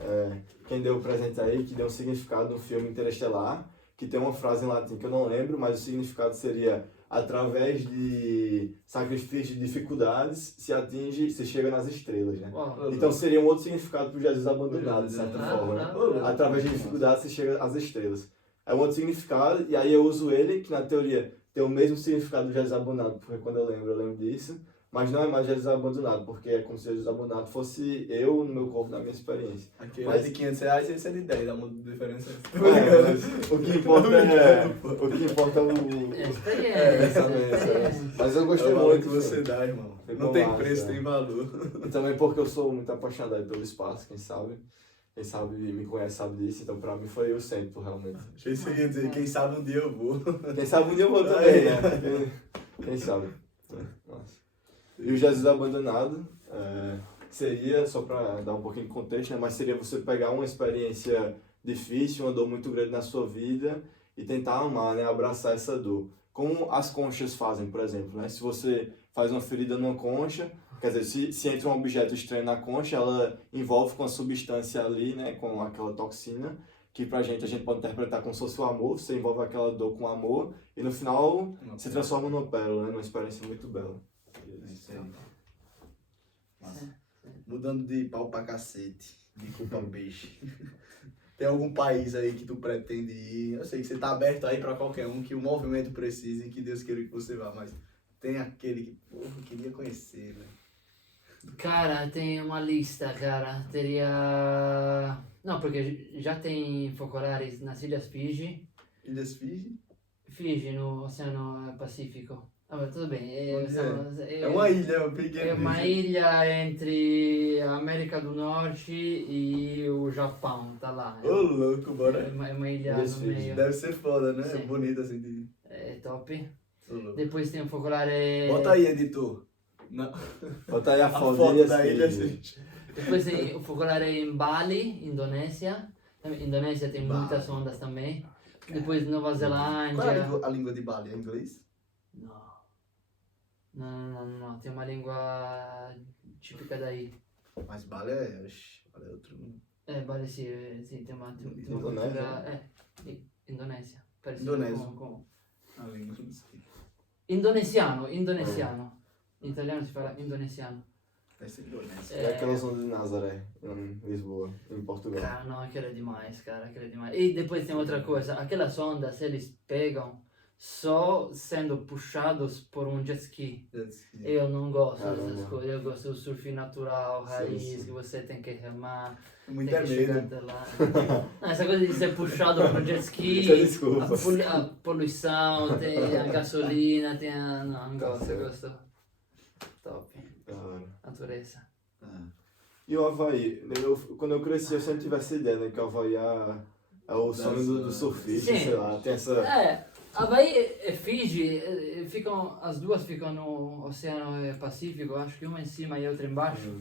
quem deu o presente aí, que deu um significado no filme Interestelar, que tem uma frase em latim que eu não lembro, mas o significado seria: através de sacrifício de dificuldades, se chega nas estrelas, né? Uau. Então seria um outro significado para Jesus abandonado, de certa Ah, forma, né? ah, Através de dificuldades se chega às estrelas. É um outro significado, e aí eu uso ele, que na teoria tem o mesmo significado do Jesus abandonado, porque quando eu lembro disso, mas não é mais Jesus abandonado, porque é como se Jesus abandonado fosse eu no meu corpo, na minha experiência. Aquele Mas- é de 500 reais e esse é de 10, dá uma diferença. Mas o que importa É o experiência. pensamento. Mas eu É gostei o valor muito. que você enfim. dá, irmão. Ficou Não tem massa, preço, é. tem valor. E também porque eu sou muito apaixonado aí pelo espaço, quem sabe? Quem sabe me conhece sabe disso, então pra mim foi o centro, realmente. Achei que você ia dizer, quem sabe um dia eu vou. Quem sabe um dia eu vou também, né? Quem sabe? Nossa. E o Jesus abandonado seria, só pra dar um pouquinho de contexto, né? Mas seria você pegar uma experiência difícil, uma dor muito grande na sua vida e tentar amar, né? Abraçar essa dor. Como as conchas fazem, por exemplo, né? Se você faz uma ferida numa concha, quer dizer, se entra um objeto estranho na concha, ela envolve com a substância ali, né? Com aquela toxina, que pra gente a gente pode interpretar como se fosse o amor, você envolve aquela dor com amor e no final se transforma numa pérola, né? Numa experiência muito bela. Isso aí. Massa. Mudando de pau pra cacete, de culpa peixe. Tem algum país aí que tu pretende ir? Eu sei que você tá aberto aí pra qualquer um, que o movimento precise e que Deus queira que você vá, mas tem aquele que, porra, eu queria conhecer, velho. Cara, tem uma lista, cara. Teria... Não, porque já tem focolares nas Ilhas Fiji. Ilhas Fiji? Fiji, no Oceano Pacífico. Ah, mas tudo bem. Onde é uma ilha, eu peguei. É uma ilha entre a América do Norte e o Japão, tá lá. Ô, louco, bora. É uma ilha Ilhas no Fiji. meio. Deve ser foda, né? Sim. Bonito assim de... É top. Ô, louco. Depois tem o focolare... Bota aí, editor. Não. Bota aí a A foto, foto da ilha assim. Depois tem o focolare em Bali, Indonésia. Indonésia tem Bali. muitas ondas também. Depois Nova Qual é Zelândia. a língua de Bali? É inglês? Não. Tem uma língua típica daí. Mas Bali é outro mundo. Bali sim, tem uma Indonésia? cultura... Indonésia. Parecido Indonésia. com... A língua, não sei. Indonesiano. Em italiano si fala indonesiano. Deve ser Indonésia. É aquelas ondas de Nazaré, em Lisboa, em Portugal. Cara, não, aquilo é demais, cara, aquilo é demais. E depois tem outra coisa, aquelas ondas eles pegam só sendo puxados por um jet ski. Eu não gosto dessas Caramba. coisas, eu gosto do surf natural, raiz, sim. que você tem que remar, Muito tem é que chegar medo. até lá. Não, essa coisa de ser puxado por um jet ski, Isso é desculpa. a poluição, tem a gasolina, tem a... Não Tá gosto, eu certo. gosto. Top, Da hora. natureza. E o Havaí, quando eu cresci eu sempre tive essa ideia, né? Que o Havaí é o sonho do surfista, Sim. sei lá, tem essa... Havaí e Fiji, as duas ficam no Oceano Pacífico, acho que uma em cima e outra embaixo.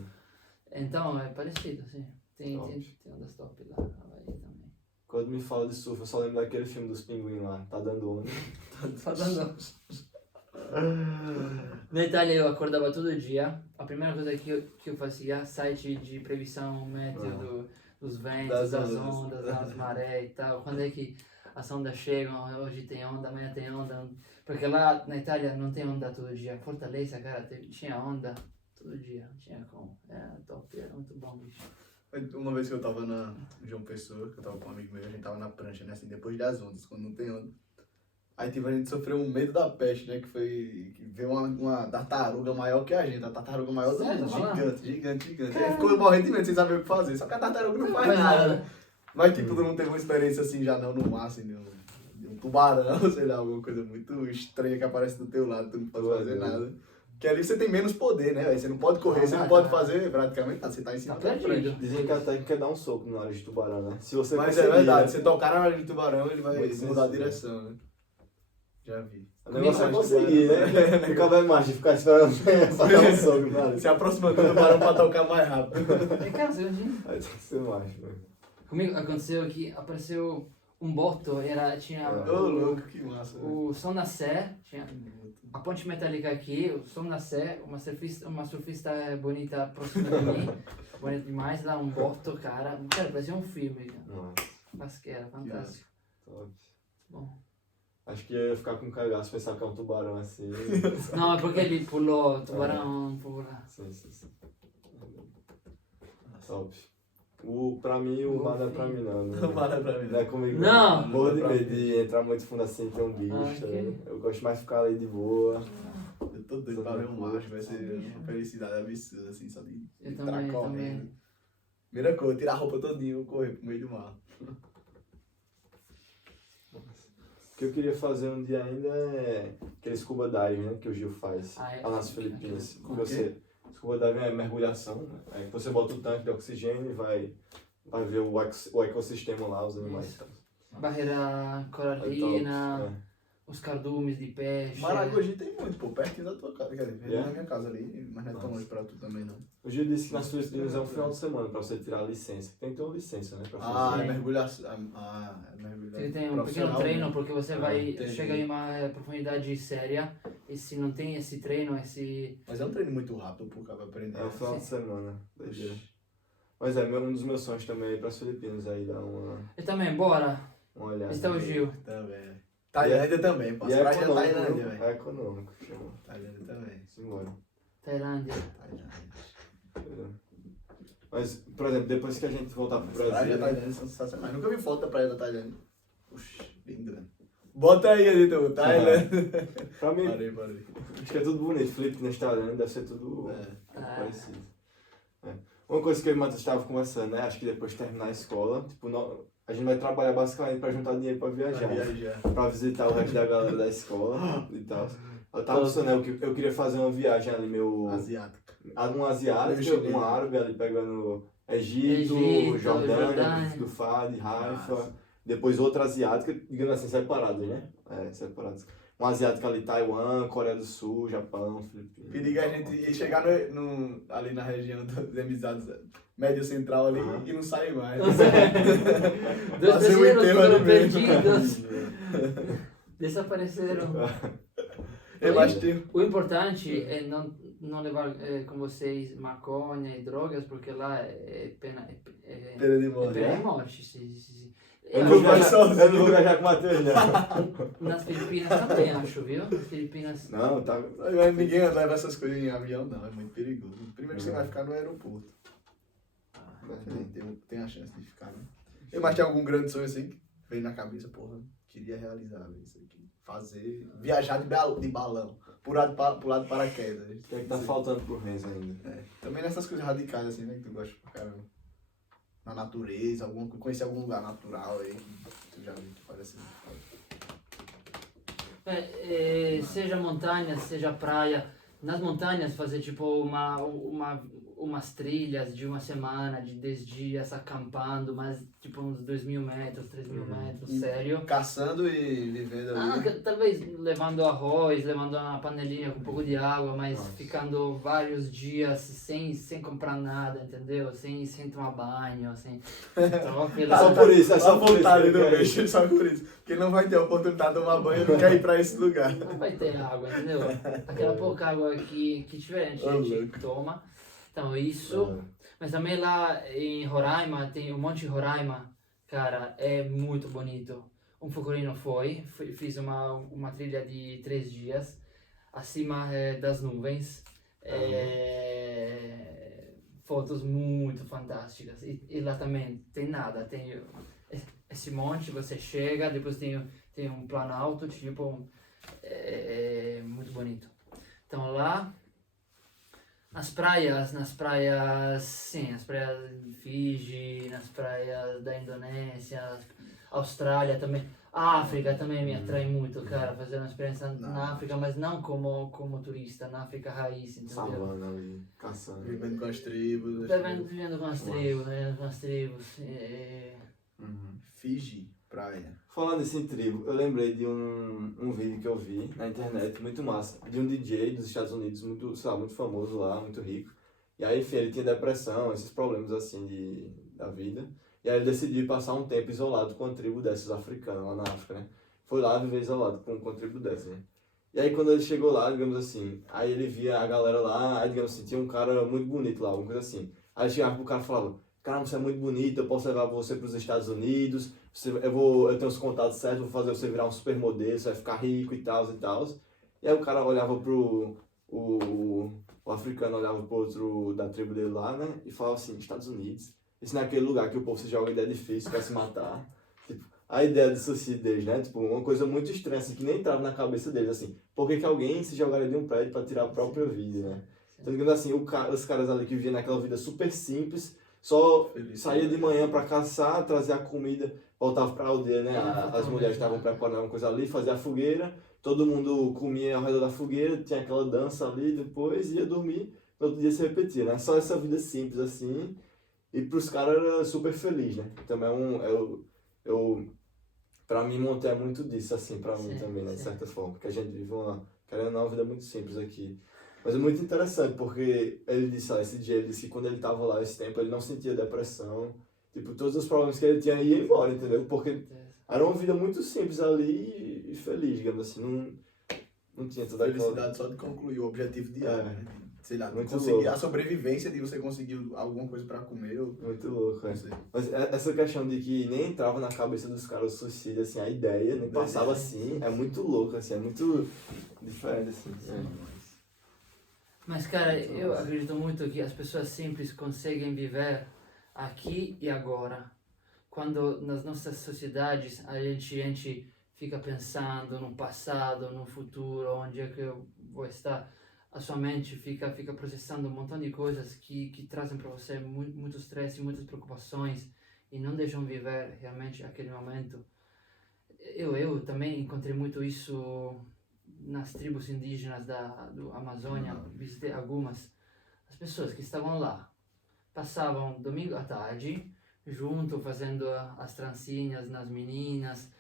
Então é parecido, sim. Tem ondas top lá, Havaí também. Quando me fala de surf, eu só lembro daquele filme dos pinguins lá, tá dando onda. Tá dando. Na Itália eu acordava todo dia. A primeira coisa que eu fazia, site de previsão méteo dos ventos, das ondas, das marés e tal. Quando é que as ondas chegam, hoje tem onda, amanhã tem onda. Porque lá na Itália não tem onda todo dia. Fortaleza, cara, tinha onda todo dia. Tinha como. Era top, era muito bom, bicho. Uma vez que eu tava na João Pessoa, que eu tava com um amigo meu, a gente tava na prancha, né? Assim, depois das ondas, quando não tem onda. Aí tipo, a gente sofreu um medo da peste, né? Que foi. Que veio uma tartaruga maior que a gente. A tartaruga maior do Sério? mundo. Gigante. Aí ficou morrendo de medo, sem saber o que fazer. Só que a tartaruga não faz nada, né? Mas tipo, tu não teve uma experiência assim já não no mar, assim, de um tubarão, sei lá, alguma coisa muito estranha que aparece do teu lado, tu não pode fazer nada. Porque ali você tem menos poder, né, velho? Você não pode correr, você não pode fazer praticamente nada, você tá em cima da frente. Dizem que a técnica é dar um soco na hora de tubarão, né? Se você Mas conseguir, é verdade, né? se tocar na hora de tubarão, ele vai Muito mudar a sensível. direção, né? Já vi. O negócio é conseguir, né? Ficar mais macho, ficar esperando pra dar um soco na hora. Se aproximando do tubarão pra tocar mais rápido. E cara, você imagina? Aí tem que ser macho, né? Comigo aconteceu que apareceu um boto, tinha Ô, louco, que massa. o Som Nascer, tinha a ponte metálica aqui, o Som Nascer, uma surfista bonita próxima de mim, bonita demais, lá um boto, cara, parecia um filme, cara. Nossa, Mas que era fantástico. top. Bom. Acho que eu ia ficar com cagaço pensar que é um tubarão assim. Não, é porque ele pulou, o tubarão pula. Sim. Top. Pra mim, o mar não é pra mim, não. Não vale pra mim, Não é né? comigo. Não. Morro de medo de entrar muito fundo assim, ter um bicho. Ah, tá ok. ligado? Eu gosto mais de ficar ali de boa. Eu tô doido pra ver um macho, vai ser uma felicidade absurda, assim, só de Eu entrar também. correndo. Primeira coisa, tirar a roupa todinha e correr pro meio do mar. O que eu queria fazer um dia ainda é aquele scuba diving, né? Que o Gil faz Ah, é? lá nas Filipinas. O Você, scuba diving é mergulhação, né? Aí você bota o tanque de oxigênio e vai ver o ecossistema lá, os animais. Isso. Barreira É coralina, top, os cardumes de peixe. Maragogi tem muito, pô, pertinho da tua casa, quer dizer, Yeah. na minha casa ali, mas não é tão longe pra tu também, não. O Gil disse que nas Filipinas é um final de semana pra você tirar a licença. Tem que ter uma licença, né? Pra fazer. É mergulhação, é mergulhação Ele tem um pequeno profissional, treino, né? porque você entendi. chega em uma profundidade séria, e se não tem esse treino, Mas é um treino muito rápido pro cara aprender. É um final de semana. Doideira. Mas um dos meus sonhos também é ir pras Filipinas aí, dar uma E também, bora, olhada. esse é o Gil. Também. Tailândia também, pô. E As é praias da econômico, Tailândia, né? velho. É econômico, chama. Tailândia também. Simbora. Tailândia. Tailândia. Mas, por exemplo, depois que a gente voltar pro As praias Brasil, da né? Tailândia são sensacionais. Nunca vi foto da praia da Tailândia. Puxa, lindo, né? Bota aí, Editor, Tailândia. Pra mim, Parei. acho que é tudo bonito. Felipe na Tailândia deve ser tudo É. parecido. É. Uma coisa que eu e o Matheus estava conversando, né? Acho que depois de terminar a escola, tipo, a gente vai trabalhar basicamente pra juntar dinheiro pra viajar. Pra visitar o resto da galera da escola e tal. Eu tava pensando, né, eu queria fazer uma viagem ali, Asiática. um asiático, um árabe ali pegando Egito, Egito, Jordânia, Jordânia. do Fad, Haifa. Nossa. Depois outra asiática, digamos assim, separadas, né? Separadas. Um asiático ali, Taiwan, Coreia do Sul, Japão, Filipinas. Perigo é a gente chegar ali na região dos Emisados Médio Central ali Aham. e não sair mais. Dois Fazer o brasileiros enterro foram ali mesmo. perdidos, desapareceram. Eu acho que O importante é não levar com vocês maconha e drogas, porque lá é pena pena de é morte. pena de morte. Sim. Eu não não vai sozinho. vou viajar com o Matheus, não. Nas Filipinas também, acho, viu? Nas Filipinas. Não, tá. Mas ninguém leva essas coisas em avião, não. É muito perigoso. Primeiro que você vai ficar no aeroporto. Tem a chance de ficar, né? Mas tem algum grande sonho assim que veio na cabeça, porra, queria realizar isso aqui. Fazer, viajar de balão, pular de paraquedas. O que é que tá faltando por mês ainda? Também nessas coisas radicais assim, né, que tu gosta pra caramba. Na natureza, conhecer algum lugar natural aí que tu já viu que parece muito foda. Seja montanha, seja praia, nas montanhas fazer tipo umas trilhas de uma semana, de 10 dias acampando, mas tipo uns 2.000 metros, 3.000 metros, sério. Caçando e vivendo ali. Talvez levando arroz, levando uma panelinha com um pouco de água, mas Nossa. ficando vários dias sem comprar nada, entendeu? Sem tomar banho, sem... Então, Só por isso, é só a por isso. vontade do que eu quero. peixe, só por isso. Porque não vai ter a oportunidade de tomar banho, não quer ir pra esse lugar. Não vai ter água, entendeu? Aquela pouca água que tiver, a gente louco. toma. Então, isso. Mas também lá em Roraima, tem o Monte Roraima, cara, é muito bonito. Um Fukurino fiz uma trilha de 3 dias, acima das nuvens. Fotos muito fantásticas. E lá também tem nada, tem esse monte, você chega, depois tem um planalto, tipo, muito bonito. Então lá, nas praias, sim, as praias de Fiji, nas praias da Indonésia, Austrália também. A África também me atrai muito, cara, fazer uma experiência na África, mas não como turista, na África raiz, entendeu? Savana ali, caçando. Vivendo com as tribos. Vivendo com as tribos. Fiji, praia. Falando nisso em tribo, eu lembrei de um vídeo que eu vi na internet, muito massa, de um DJ dos Estados Unidos, muito, sei lá, muito famoso lá, muito rico. E aí, enfim, ele tinha depressão, esses problemas assim da vida. E aí ele decidiu passar um tempo isolado com uma tribo dessas africanas lá na África, né? Foi lá viver isolado com uma tribo dessas, né? E aí quando ele chegou lá, digamos assim, aí ele via a galera lá, aí digamos assim, tinha um cara muito bonito lá, alguma coisa assim. Aí ele chegava pro cara e falava, cara, você é muito bonito, eu posso levar você pros Estados Unidos, eu tenho os contatos certos, vou fazer você virar um supermodelo, você vai ficar rico e tal, e tal. E aí o cara olhava o africano olhava pro outro da tribo dele lá, né? E falava assim, Estados Unidos. Isso não é aquele lugar que o povo se joga ideia difícil pra se matar. Tipo, a ideia de suicídio deles, né? Tipo, uma coisa muito estranha, assim, que nem entrava na cabeça deles, assim. Por que alguém se jogaria de um prédio pra tirar a própria vida, né? Então, digamos assim, os caras ali que viviam naquela vida super simples, só saía de manhã pra caçar, trazia a comida, voltava pra aldeia, né? As mulheres estavam preparando uma coisa ali, fazia a fogueira, todo mundo comia ao redor da fogueira, tinha aquela dança ali, depois ia dormir, no outro dia se repetia, né? Só essa vida simples, assim. E pros caras era super feliz, né? Também pra mim, Monte é muito disso, assim, pra mim também, né? De certa forma, porque a gente vive querendo ou não, uma vida muito simples aqui. Mas é muito interessante, porque ele disse, esse dia, ele disse que quando ele tava lá esse tempo, ele não sentia depressão. Tipo, todos os problemas que ele tinha iam embora, entendeu? Porque era uma vida muito simples ali e feliz, digamos assim. Não tinha toda aquela... Felicidade só de concluir o objetivo diário, né? Sei lá, Muito conseguir louco. a sobrevivência de você conseguir alguma coisa pra comer. Muito louco, Não sei. Mas essa questão de que nem entrava na cabeça dos caras o suicídio, assim, a ideia, nem passava assim, é muito louco, assim, é muito diferente, assim. Mas, cara, eu acredito muito que as pessoas simples conseguem viver aqui e agora. Quando nas nossas sociedades a gente fica pensando no passado, no futuro, onde é que eu vou estar, a sua mente fica processando um montão de coisas que trazem para você muito estresse, muitas preocupações e não deixam viver realmente aquele momento. Eu também encontrei muito isso nas tribos indígenas do Amazônia, visitei algumas. As pessoas que estavam lá passavam domingo à tarde junto, fazendo as trancinhas nas meninas,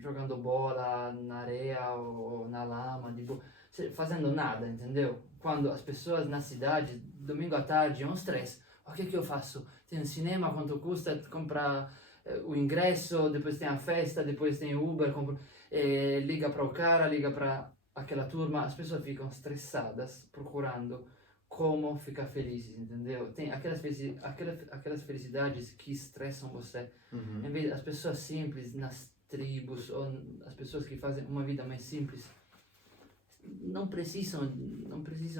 jogando bola na areia ou na lama, fazendo nada, entendeu? Quando as pessoas na cidade, domingo à tarde, é um stress. O que eu faço? Tem um cinema, quanto custa comprar o ingresso, depois tem a festa, depois tem o Uber, liga para o cara, liga para aquela turma. As pessoas ficam estressadas procurando como ficar felizes, entendeu? Tem aquelas felicidades que estressam você. Em vez as pessoas simples nas tribos ou as pessoas que fazem uma vida mais simples não precisam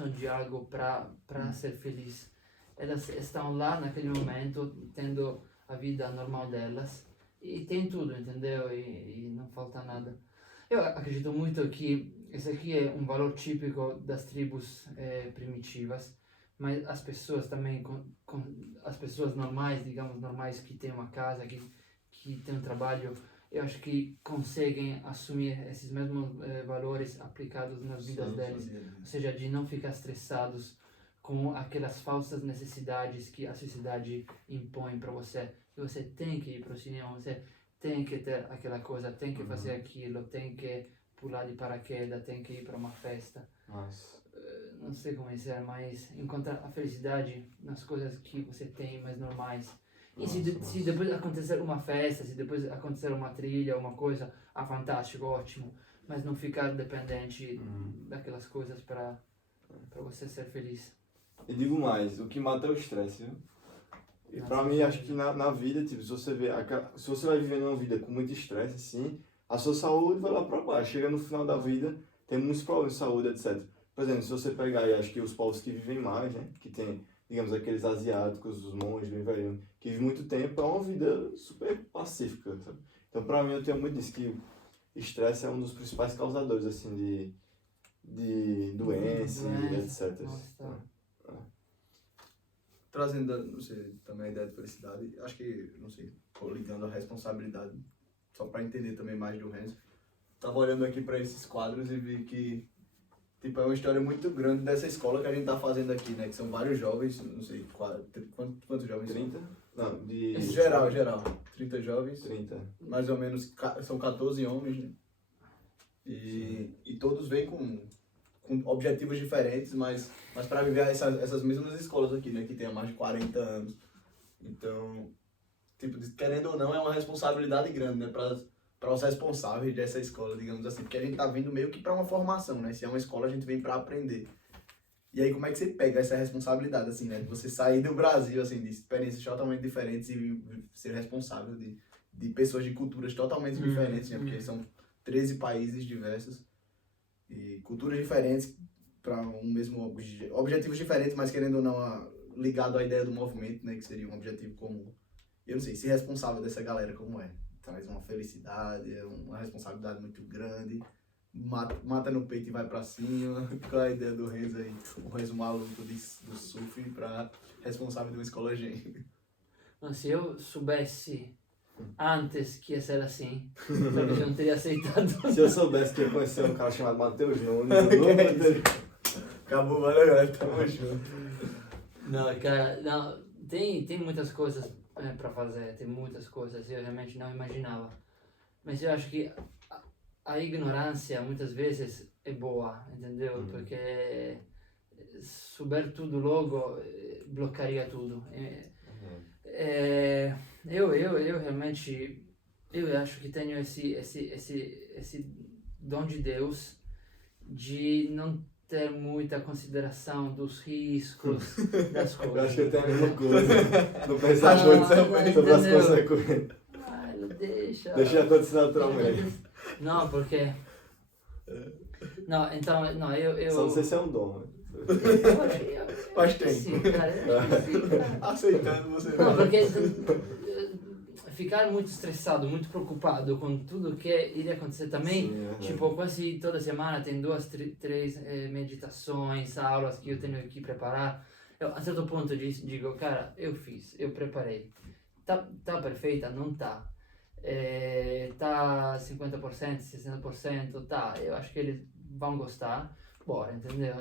de algo para ser feliz. Elas estão lá naquele momento tendo a vida normal delas e tem tudo, entendeu? E não falta nada. Eu acredito muito que esse aqui é um valor típico das tribos primitivas, mas as pessoas também, as pessoas normais, digamos normais, que têm uma casa, que têm um trabalho eu acho que conseguem assumir esses mesmos valores aplicados nas vidas deles. Ou seja, de não ficar estressados com aquelas falsas necessidades que a sociedade impõe para você. Que você tem que ir para o cinema, você tem que ter aquela coisa, tem que fazer aquilo, tem que pular de paraquedas, tem que ir para uma festa. Mas, Não sei como dizer, mas encontrar a felicidade nas coisas que você tem mais normais. E se depois acontecer uma festa, se depois acontecer uma trilha, uma coisa, fantástico, ótimo. Mas não ficar dependente daquelas coisas para você ser feliz. e digo mais, o que mata é o estresse, viu? E Nossa, pra mim, acho que na vida, tipo, se você vê, se você vai vivendo uma vida com muito estresse, assim, a sua saúde vai lá pra baixo. Chega no final da vida, tem muitos problemas de saúde, etc. Por exemplo, se você pegar aí, acho que os povos que vivem mais, né, que tem, digamos, aqueles asiáticos, os monges, bem velhinhos, que vivem muito tempo, é uma vida super pacífica, sabe? Então, pra mim, eu tenho muito disso, que estresse é um dos principais causadores, assim, de doença, e etc. Nossa, tá. Trazendo, não sei, também a ideia de felicidade, acho que, não sei, ligando a responsabilidade, só para entender também mais do Renzo. Tava olhando aqui para esses quadros e vi que, tipo, é uma história muito grande dessa escola que a gente tá fazendo aqui, né? Que são vários jovens, não sei, quantos jovens 30? Não, de... Geral. 30 jovens. 30. Mais ou menos, são 14 homens, né? E todos vêm com objetivos diferentes, mas para viver essas mesmas escolas aqui, né? Que tem há mais de 40 anos. Então, tipo, querendo ou não, é uma responsabilidade grande, né? Para os responsáveis dessa escola, digamos assim. Porque a gente tá vindo meio que para uma formação, né? Se é uma escola, a gente vem para aprender. E aí, como é que você pega essa responsabilidade, assim, né? De você sair do Brasil, assim, de experiências totalmente diferentes e ser responsável de pessoas de culturas totalmente diferentes, né? Porque são 13 países diversos e culturas diferentes para um mesmo objetivos diferentes, mas querendo ou não, ligado à ideia do movimento, né? Que seria um objetivo comum. E eu não sei, ser responsável dessa galera como é. Traz uma felicidade, é uma responsabilidade muito grande. Mata no peito e vai pra cima. Qual é a ideia do Renzo aí? O Renzo maluco do surf pra responsável de uma escola gen. Se eu soubesse antes que ia ser assim, talvez eu não teria aceitado. Se eu soubesse que ia conhecer um cara chamado Matheus Nunes, eu nunca teria... Acabou, valeu, galera. Tamo junto. Não, cara, não, tem muitas coisas para fazer, tem muitas coisas, eu realmente não imaginava. Mas eu acho que a ignorância muitas vezes é boa, entendeu? Porque souber tudo logo bloquearia tudo. Eu realmente, eu acho que tenho esse dom de Deus de não ter muita consideração dos riscos, das coisas. Eu acho que eu tenho a mesma coisa. Não pensar muito sobre as consequências. Ai, deixa. Deixa acontecer naturalmente. Não, porque... Não, então, não, eu... Só não sei se é um dom. Mas tem. Sim, cara, eu acho que sim, cara. Aceitando você. Não, porque ficar muito estressado, muito preocupado com tudo que iria acontecer também, Sim, tipo, quase toda semana tem 2, 3 meditações, aulas que eu tenho que preparar. Eu, a certo ponto digo, cara, eu fiz, eu preparei. Tá perfeita? Não tá. Tá 50%, 60%, tá. Eu acho que eles vão gostar. Bora, entendeu?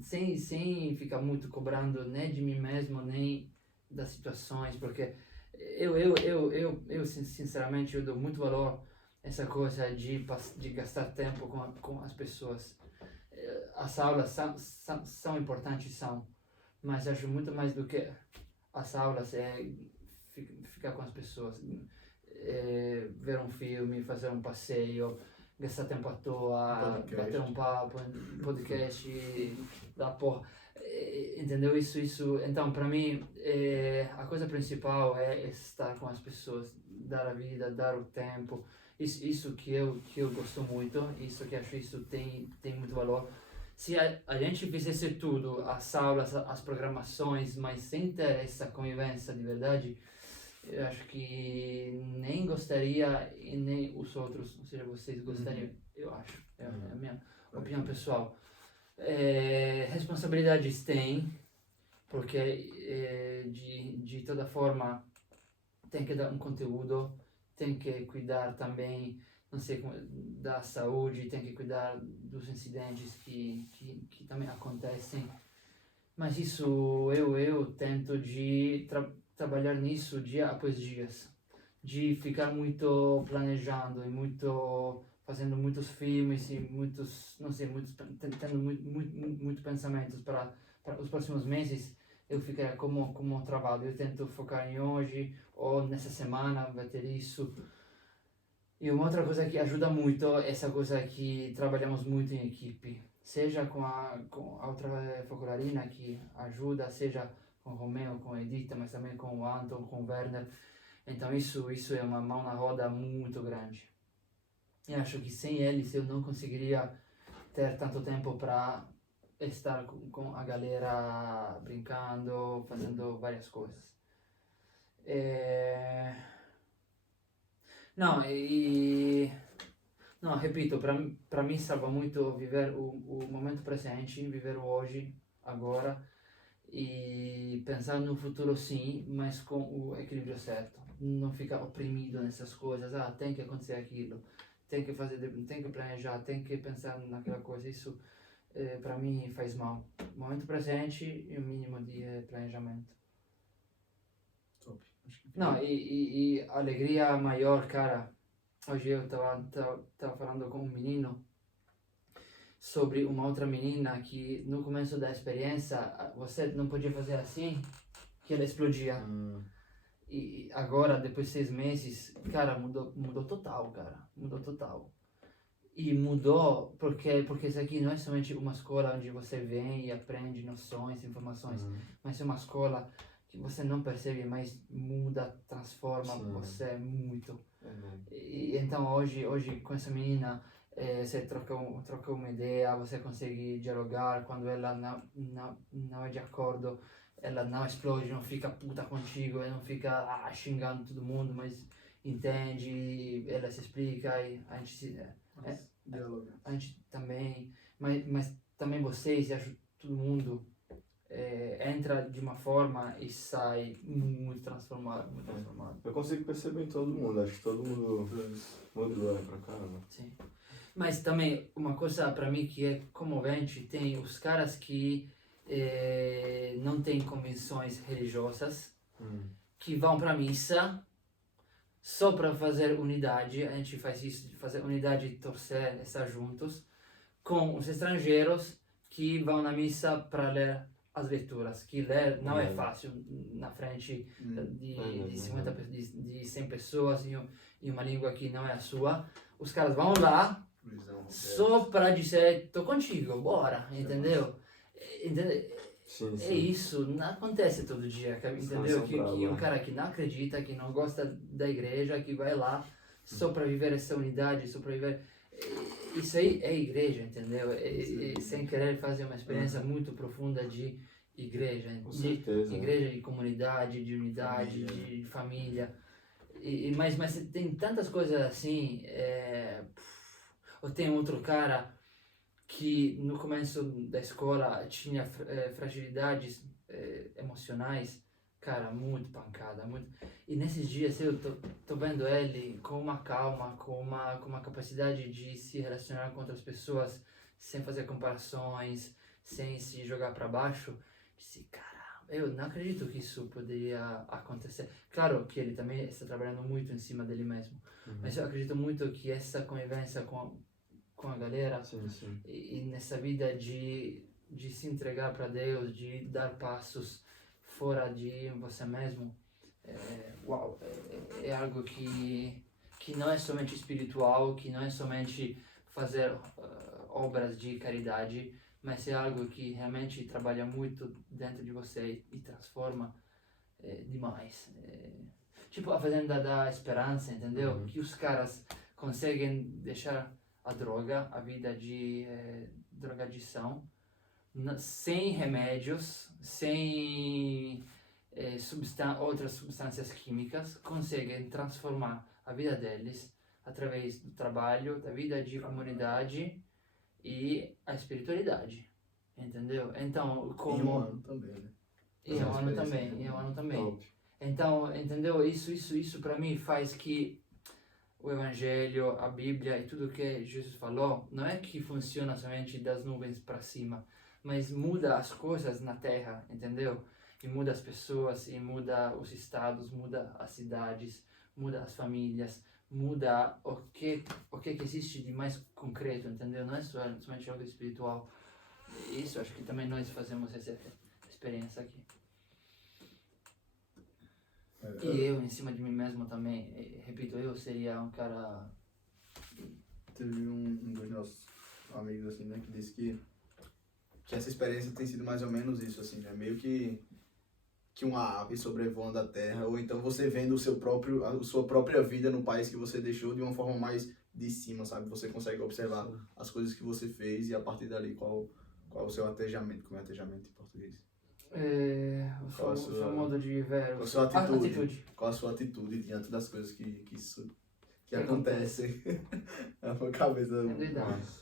Sem ficar muito cobrando nem de mim mesmo, nem das situações, porque eu sinceramente, eu dou muito valor a essa coisa de gastar tempo com as pessoas. As aulas são importantes, são, mas acho muito mais do que as aulas é ficar com as pessoas, ver um filme, fazer um passeio, gastar tempo à toa, bater um papo, podcast, da porra. Entendeu? Isso. Então, para mim, a coisa principal é estar com as pessoas, dar a vida, dar o tempo. Isso que eu gosto muito, isso que acho isso tem muito valor. Se a gente fizesse tudo, as aulas, as programações, mas sem ter essa convivência de verdade, eu acho que nem gostaria e nem os outros, ou seja, vocês gostariam, eu acho. É a minha opinião pessoal. Responsabilidades tem, porque de toda forma tem que dar um conteúdo, tem que cuidar também, não sei, da saúde, tem que cuidar dos incidentes que também acontecem. Mas isso eu tento de trabalhar nisso dia após dia, de ficar muito planejando e muito fazendo muitos filmes e muitos, não sei, tendo muito pensamentos para os próximos meses. Eu fico como travado. Eu tento focar em hoje ou nessa semana vai ter isso. E uma outra coisa que ajuda muito, essa coisa que trabalhamos muito em equipe, seja com a outra focolarina que ajuda, seja com o Romeo, com a Edita, mas também com o Anton, com o Werner. Então isso é uma mão na roda muito grande. E acho que sem eles eu não conseguiria ter tanto tempo para estar com a galera brincando, fazendo várias coisas. Não, repito, para mim salva muito viver o momento presente, viver o hoje, agora, e pensar no futuro sim, mas com o equilíbrio certo. Não ficar oprimido nessas coisas, tem que acontecer aquilo, tem que fazer, tem que planejar, tem que pensar naquela coisa. Isso para mim faz mal. Momento presente e o mínimo de planejamento. Top. Acho que Não, e a alegria maior, cara. Hoje eu tava falando com um menino sobre uma outra menina que no começo da experiência você não podia fazer assim, que ela explodia. E agora, depois de 6 meses, cara, mudou total, cara. Mudou total. E mudou porque isso aqui não é somente uma escola onde você vem e aprende noções, informações, mas é uma escola que você não percebe, mas muda, transforma você muito. E então hoje com essa menina você troca uma ideia, você consegue dialogar. Quando ela não é de acordo, ela não explode, não fica puta contigo, ela não fica xingando todo mundo, mas entende, ela se explica e a gente a gente também, mas também vocês, acho que todo mundo entra de uma forma e sai muito transformado, muito transformado. Eu consigo perceber em todo mundo, acho que todo mundo mudou pra caramba. Sim. Mas também uma coisa para mim que é comovente, tem os caras que não têm convicções religiosas, que vão para missa só para fazer unidade. A gente faz isso, de fazer unidade e torcer, estar juntos, com os estrangeiros que vão na missa para ler as leituras, que ler não é fácil na frente de 50, de 100 pessoas em uma língua que não é a sua. Os caras vão lá só para dizer, tô contigo, bora, entendeu? Sim. É isso, não acontece todo dia, entendeu? Que um cara que não acredita, que não gosta da igreja, que vai lá só para viver essa unidade, só para viver... Isso aí é igreja, entendeu? Sem querer fazer uma experiência muito profunda de igreja. Com certeza. Igreja de comunidade, de unidade, de família. Mas tem tantas coisas assim. Eu tenho outro cara que no começo da escola tinha fragilidades emocionais, cara, muito pancada, muito. E nesses dias eu tô vendo ele com uma calma, com uma capacidade de se relacionar com outras pessoas sem fazer comparações, sem se jogar para baixo. Disse, caramba, eu não acredito que isso poderia acontecer. Claro que ele também está trabalhando muito em cima dele mesmo, mas eu acredito muito que essa convivência com a galera e nessa vida de se entregar para Deus, de dar passos fora de você mesmo, é algo que não é somente espiritual, que não é somente fazer obras de caridade, mas é algo que realmente trabalha muito dentro de você e transforma demais. Tipo a Fazenda da Esperança, entendeu? Que os caras conseguem deixar a droga, a vida de drogadição, sem remédios, sem outras substâncias químicas, conseguem transformar a vida deles através do trabalho, da vida de comunidade e a espiritualidade, entendeu? Então, como... E um ano também, né? E um ano também. Então, entendeu? Isso para mim faz que o Evangelho, a Bíblia e tudo que Jesus falou, não é que funciona somente das nuvens para cima, mas muda as coisas na terra, entendeu? E muda as pessoas, e muda os estados, muda as cidades, muda as famílias, muda o que existe de mais concreto, entendeu? Não é somente algo espiritual. Isso acho que também nós fazemos essa experiência aqui. E eu, em cima de mim mesmo também, repito, eu seria um cara... Teve um dos nossos amigos, assim, né, que disse que essa experiência tem sido mais ou menos isso, assim, né? Meio que uma ave sobrevoando a terra, ou então você vendo a sua própria vida no país que você deixou de uma forma mais de cima, sabe? Você consegue observar as coisas que você fez e a partir dali qual é o seu atejamento, como é atejamento em português? O seu modo de ver, Qual a sua atitude? Qual a sua atitude diante das coisas que acontecem? É uma cabeça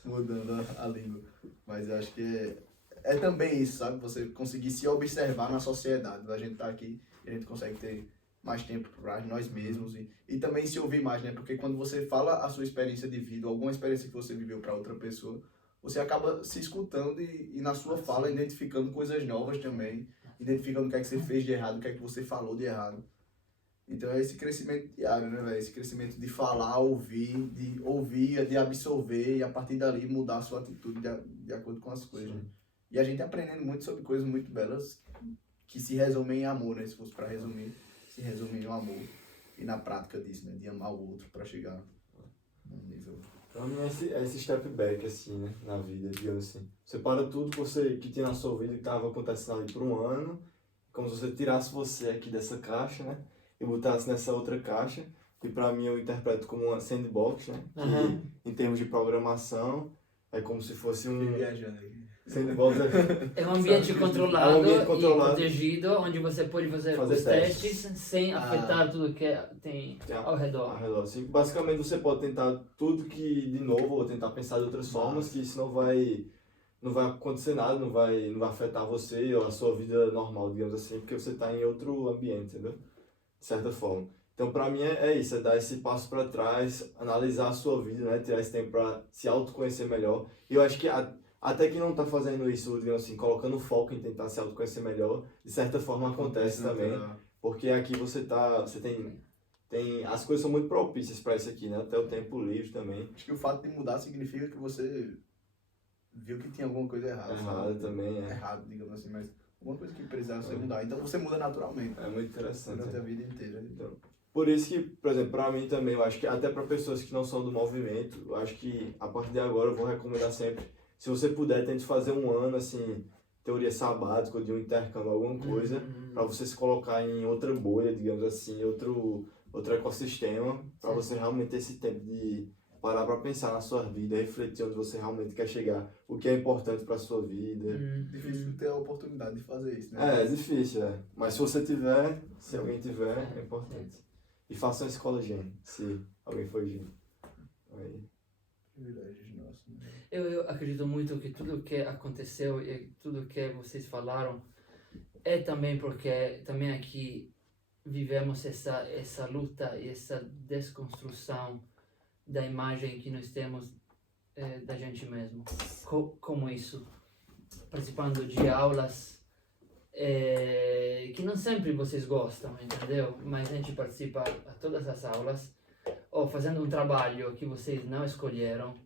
mudando a língua. Mas eu acho que é também isso, sabe? Você conseguir se observar na sociedade. A gente tá aqui e a gente consegue ter mais tempo para nós mesmos e também se ouvir mais, né? Porque quando você fala a sua experiência de vida, alguma experiência que você viveu para outra pessoa, você acaba se escutando e na sua fala identificando coisas novas também, identificando o que é que você fez de errado, o que é que você falou de errado. Então é esse crescimento diário, né, velho? Esse crescimento de falar, ouvir, de absorver e a partir dali mudar a sua atitude de acordo com as coisas. Né? E a gente aprendendo muito sobre coisas muito belas que se resumem em amor, né? Se fosse para resumir, se resumem no amor e na prática disso, né? De amar o outro para chegar num nível... Pra mim é esse step back, assim, né, na vida, digamos assim. Você para tudo que tinha na sua vida que estava acontecendo ali por um ano, como se você tirasse você aqui dessa caixa, né, e botasse nessa outra caixa, que pra mim eu interpreto como uma sandbox, né, que em termos de programação é como se fosse um... viajando aqui. Sandbox é um ambiente controlado, e protegido, onde você pode fazer os testes sem afetar tudo que tem ao redor. Assim, basicamente você pode tentar tudo que de novo, ou tentar pensar de outras formas, que isso não vai acontecer nada, não vai afetar você ou a sua vida normal, digamos assim, porque você está em outro ambiente, entendeu? De certa forma. Então, para mim é isso, é dar esse passo para trás, analisar a sua vida, né? Tirar esse tempo para se autoconhecer melhor. E eu acho que até quem não está fazendo isso, digamos assim, colocando foco em tentar se autoconhecer melhor, de certa forma acontece também, porque aqui você tem as coisas são muito propícias para isso aqui, né? Até o tempo livre também. Acho que o fato de mudar significa que você viu que tinha alguma coisa errada. Errado também, Errado, digamos assim, mas alguma coisa que precisava ser mudar. Então você muda naturalmente. É muito interessante. Durante a vida inteira. Então, por isso que, por exemplo, para mim também, eu acho que até para pessoas que não são do movimento, eu acho que a partir de agora eu vou recomendar sempre, se você puder, tente fazer um ano, assim, teoria sabática ou de um intercâmbio, alguma coisa, para você se colocar em outra bolha, digamos assim, outro ecossistema, para você realmente ter esse tempo de parar para pensar na sua vida, refletir onde você realmente quer chegar, o que é importante para sua vida. Difícil ter a oportunidade de fazer isso, né? É difícil, mas se você tiver, se alguém tiver, é importante. E faça uma escola Gen, se alguém for Gen. Aí. Privilégios nossos. Eu acredito muito que tudo que aconteceu e tudo que vocês falaram é também porque também aqui vivemos essa luta e essa desconstrução da imagem que nós temos da gente mesmo. Como isso? Participando de aulas que não sempre vocês gostam, entendeu? Mas a gente participa a todas as aulas, ou fazendo um trabalho que vocês não escolheram,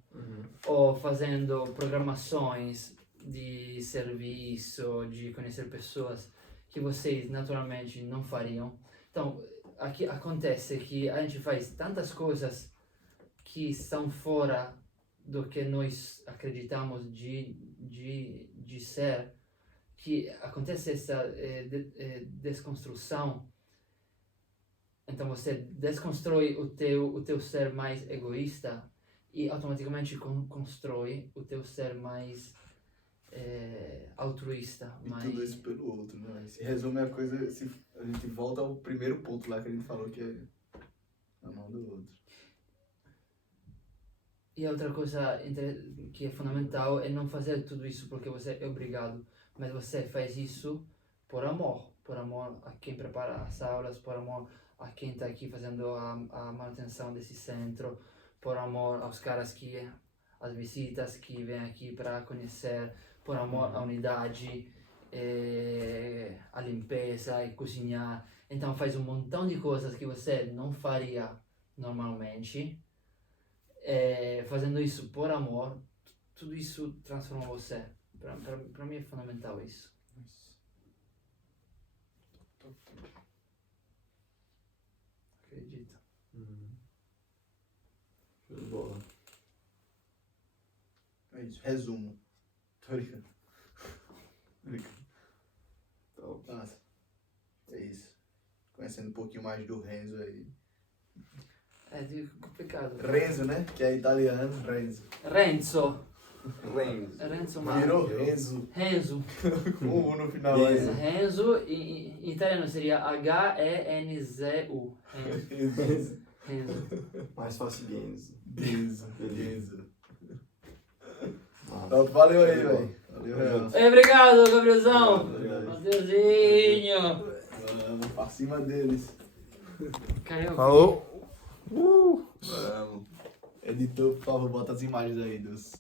ou fazendo programações de serviço, de conhecer pessoas que vocês naturalmente não fariam. Então, aqui acontece que a gente faz tantas coisas que são fora do que nós acreditamos de ser, que acontece essa desconstrução. Então você desconstrói o teu ser mais egoísta e automaticamente constrói o teu ser mais altruísta. E mais... tudo isso pelo outro, né? Se resume a coisa, se a gente volta ao primeiro ponto lá que a gente falou, que é a mão do outro. E a outra coisa que é fundamental é não fazer tudo isso porque você é obrigado, mas você faz isso por amor a quem prepara as aulas, por amor a quem está aqui fazendo a manutenção desse centro, por amor aos caras que, as visitas que vêm aqui para conhecer, por amor à unidade, a limpeza e cozinhar. Então faz um montão de coisas que você não faria normalmente. Fazendo isso por amor, tudo isso transforma você. Para mim é fundamental isso. Acredito. Show de bola. É isso. Resumo. Tô brincando. Top. Nossa. É isso. Conhecendo um pouquinho mais do Renzo aí. É complicado. Renzo, né? Que é italiano. Renzo. Renzo. Renzo. Virou Renzo. Renzo. Com U no final aí. Renzo. Renzo, em italiano seria Henzu. Renzo. Renzo. Mais fácil Genzo. Renzo. Renzo. Massa. Então, valeu aí, velho. Valeu, Renzo. Obrigado, Gabrielzão. Obrigado. Mateuzinho. Vamos pra cima deles. Caramba. Falou! Vamos. Editor, por favor, bota as imagens aí dos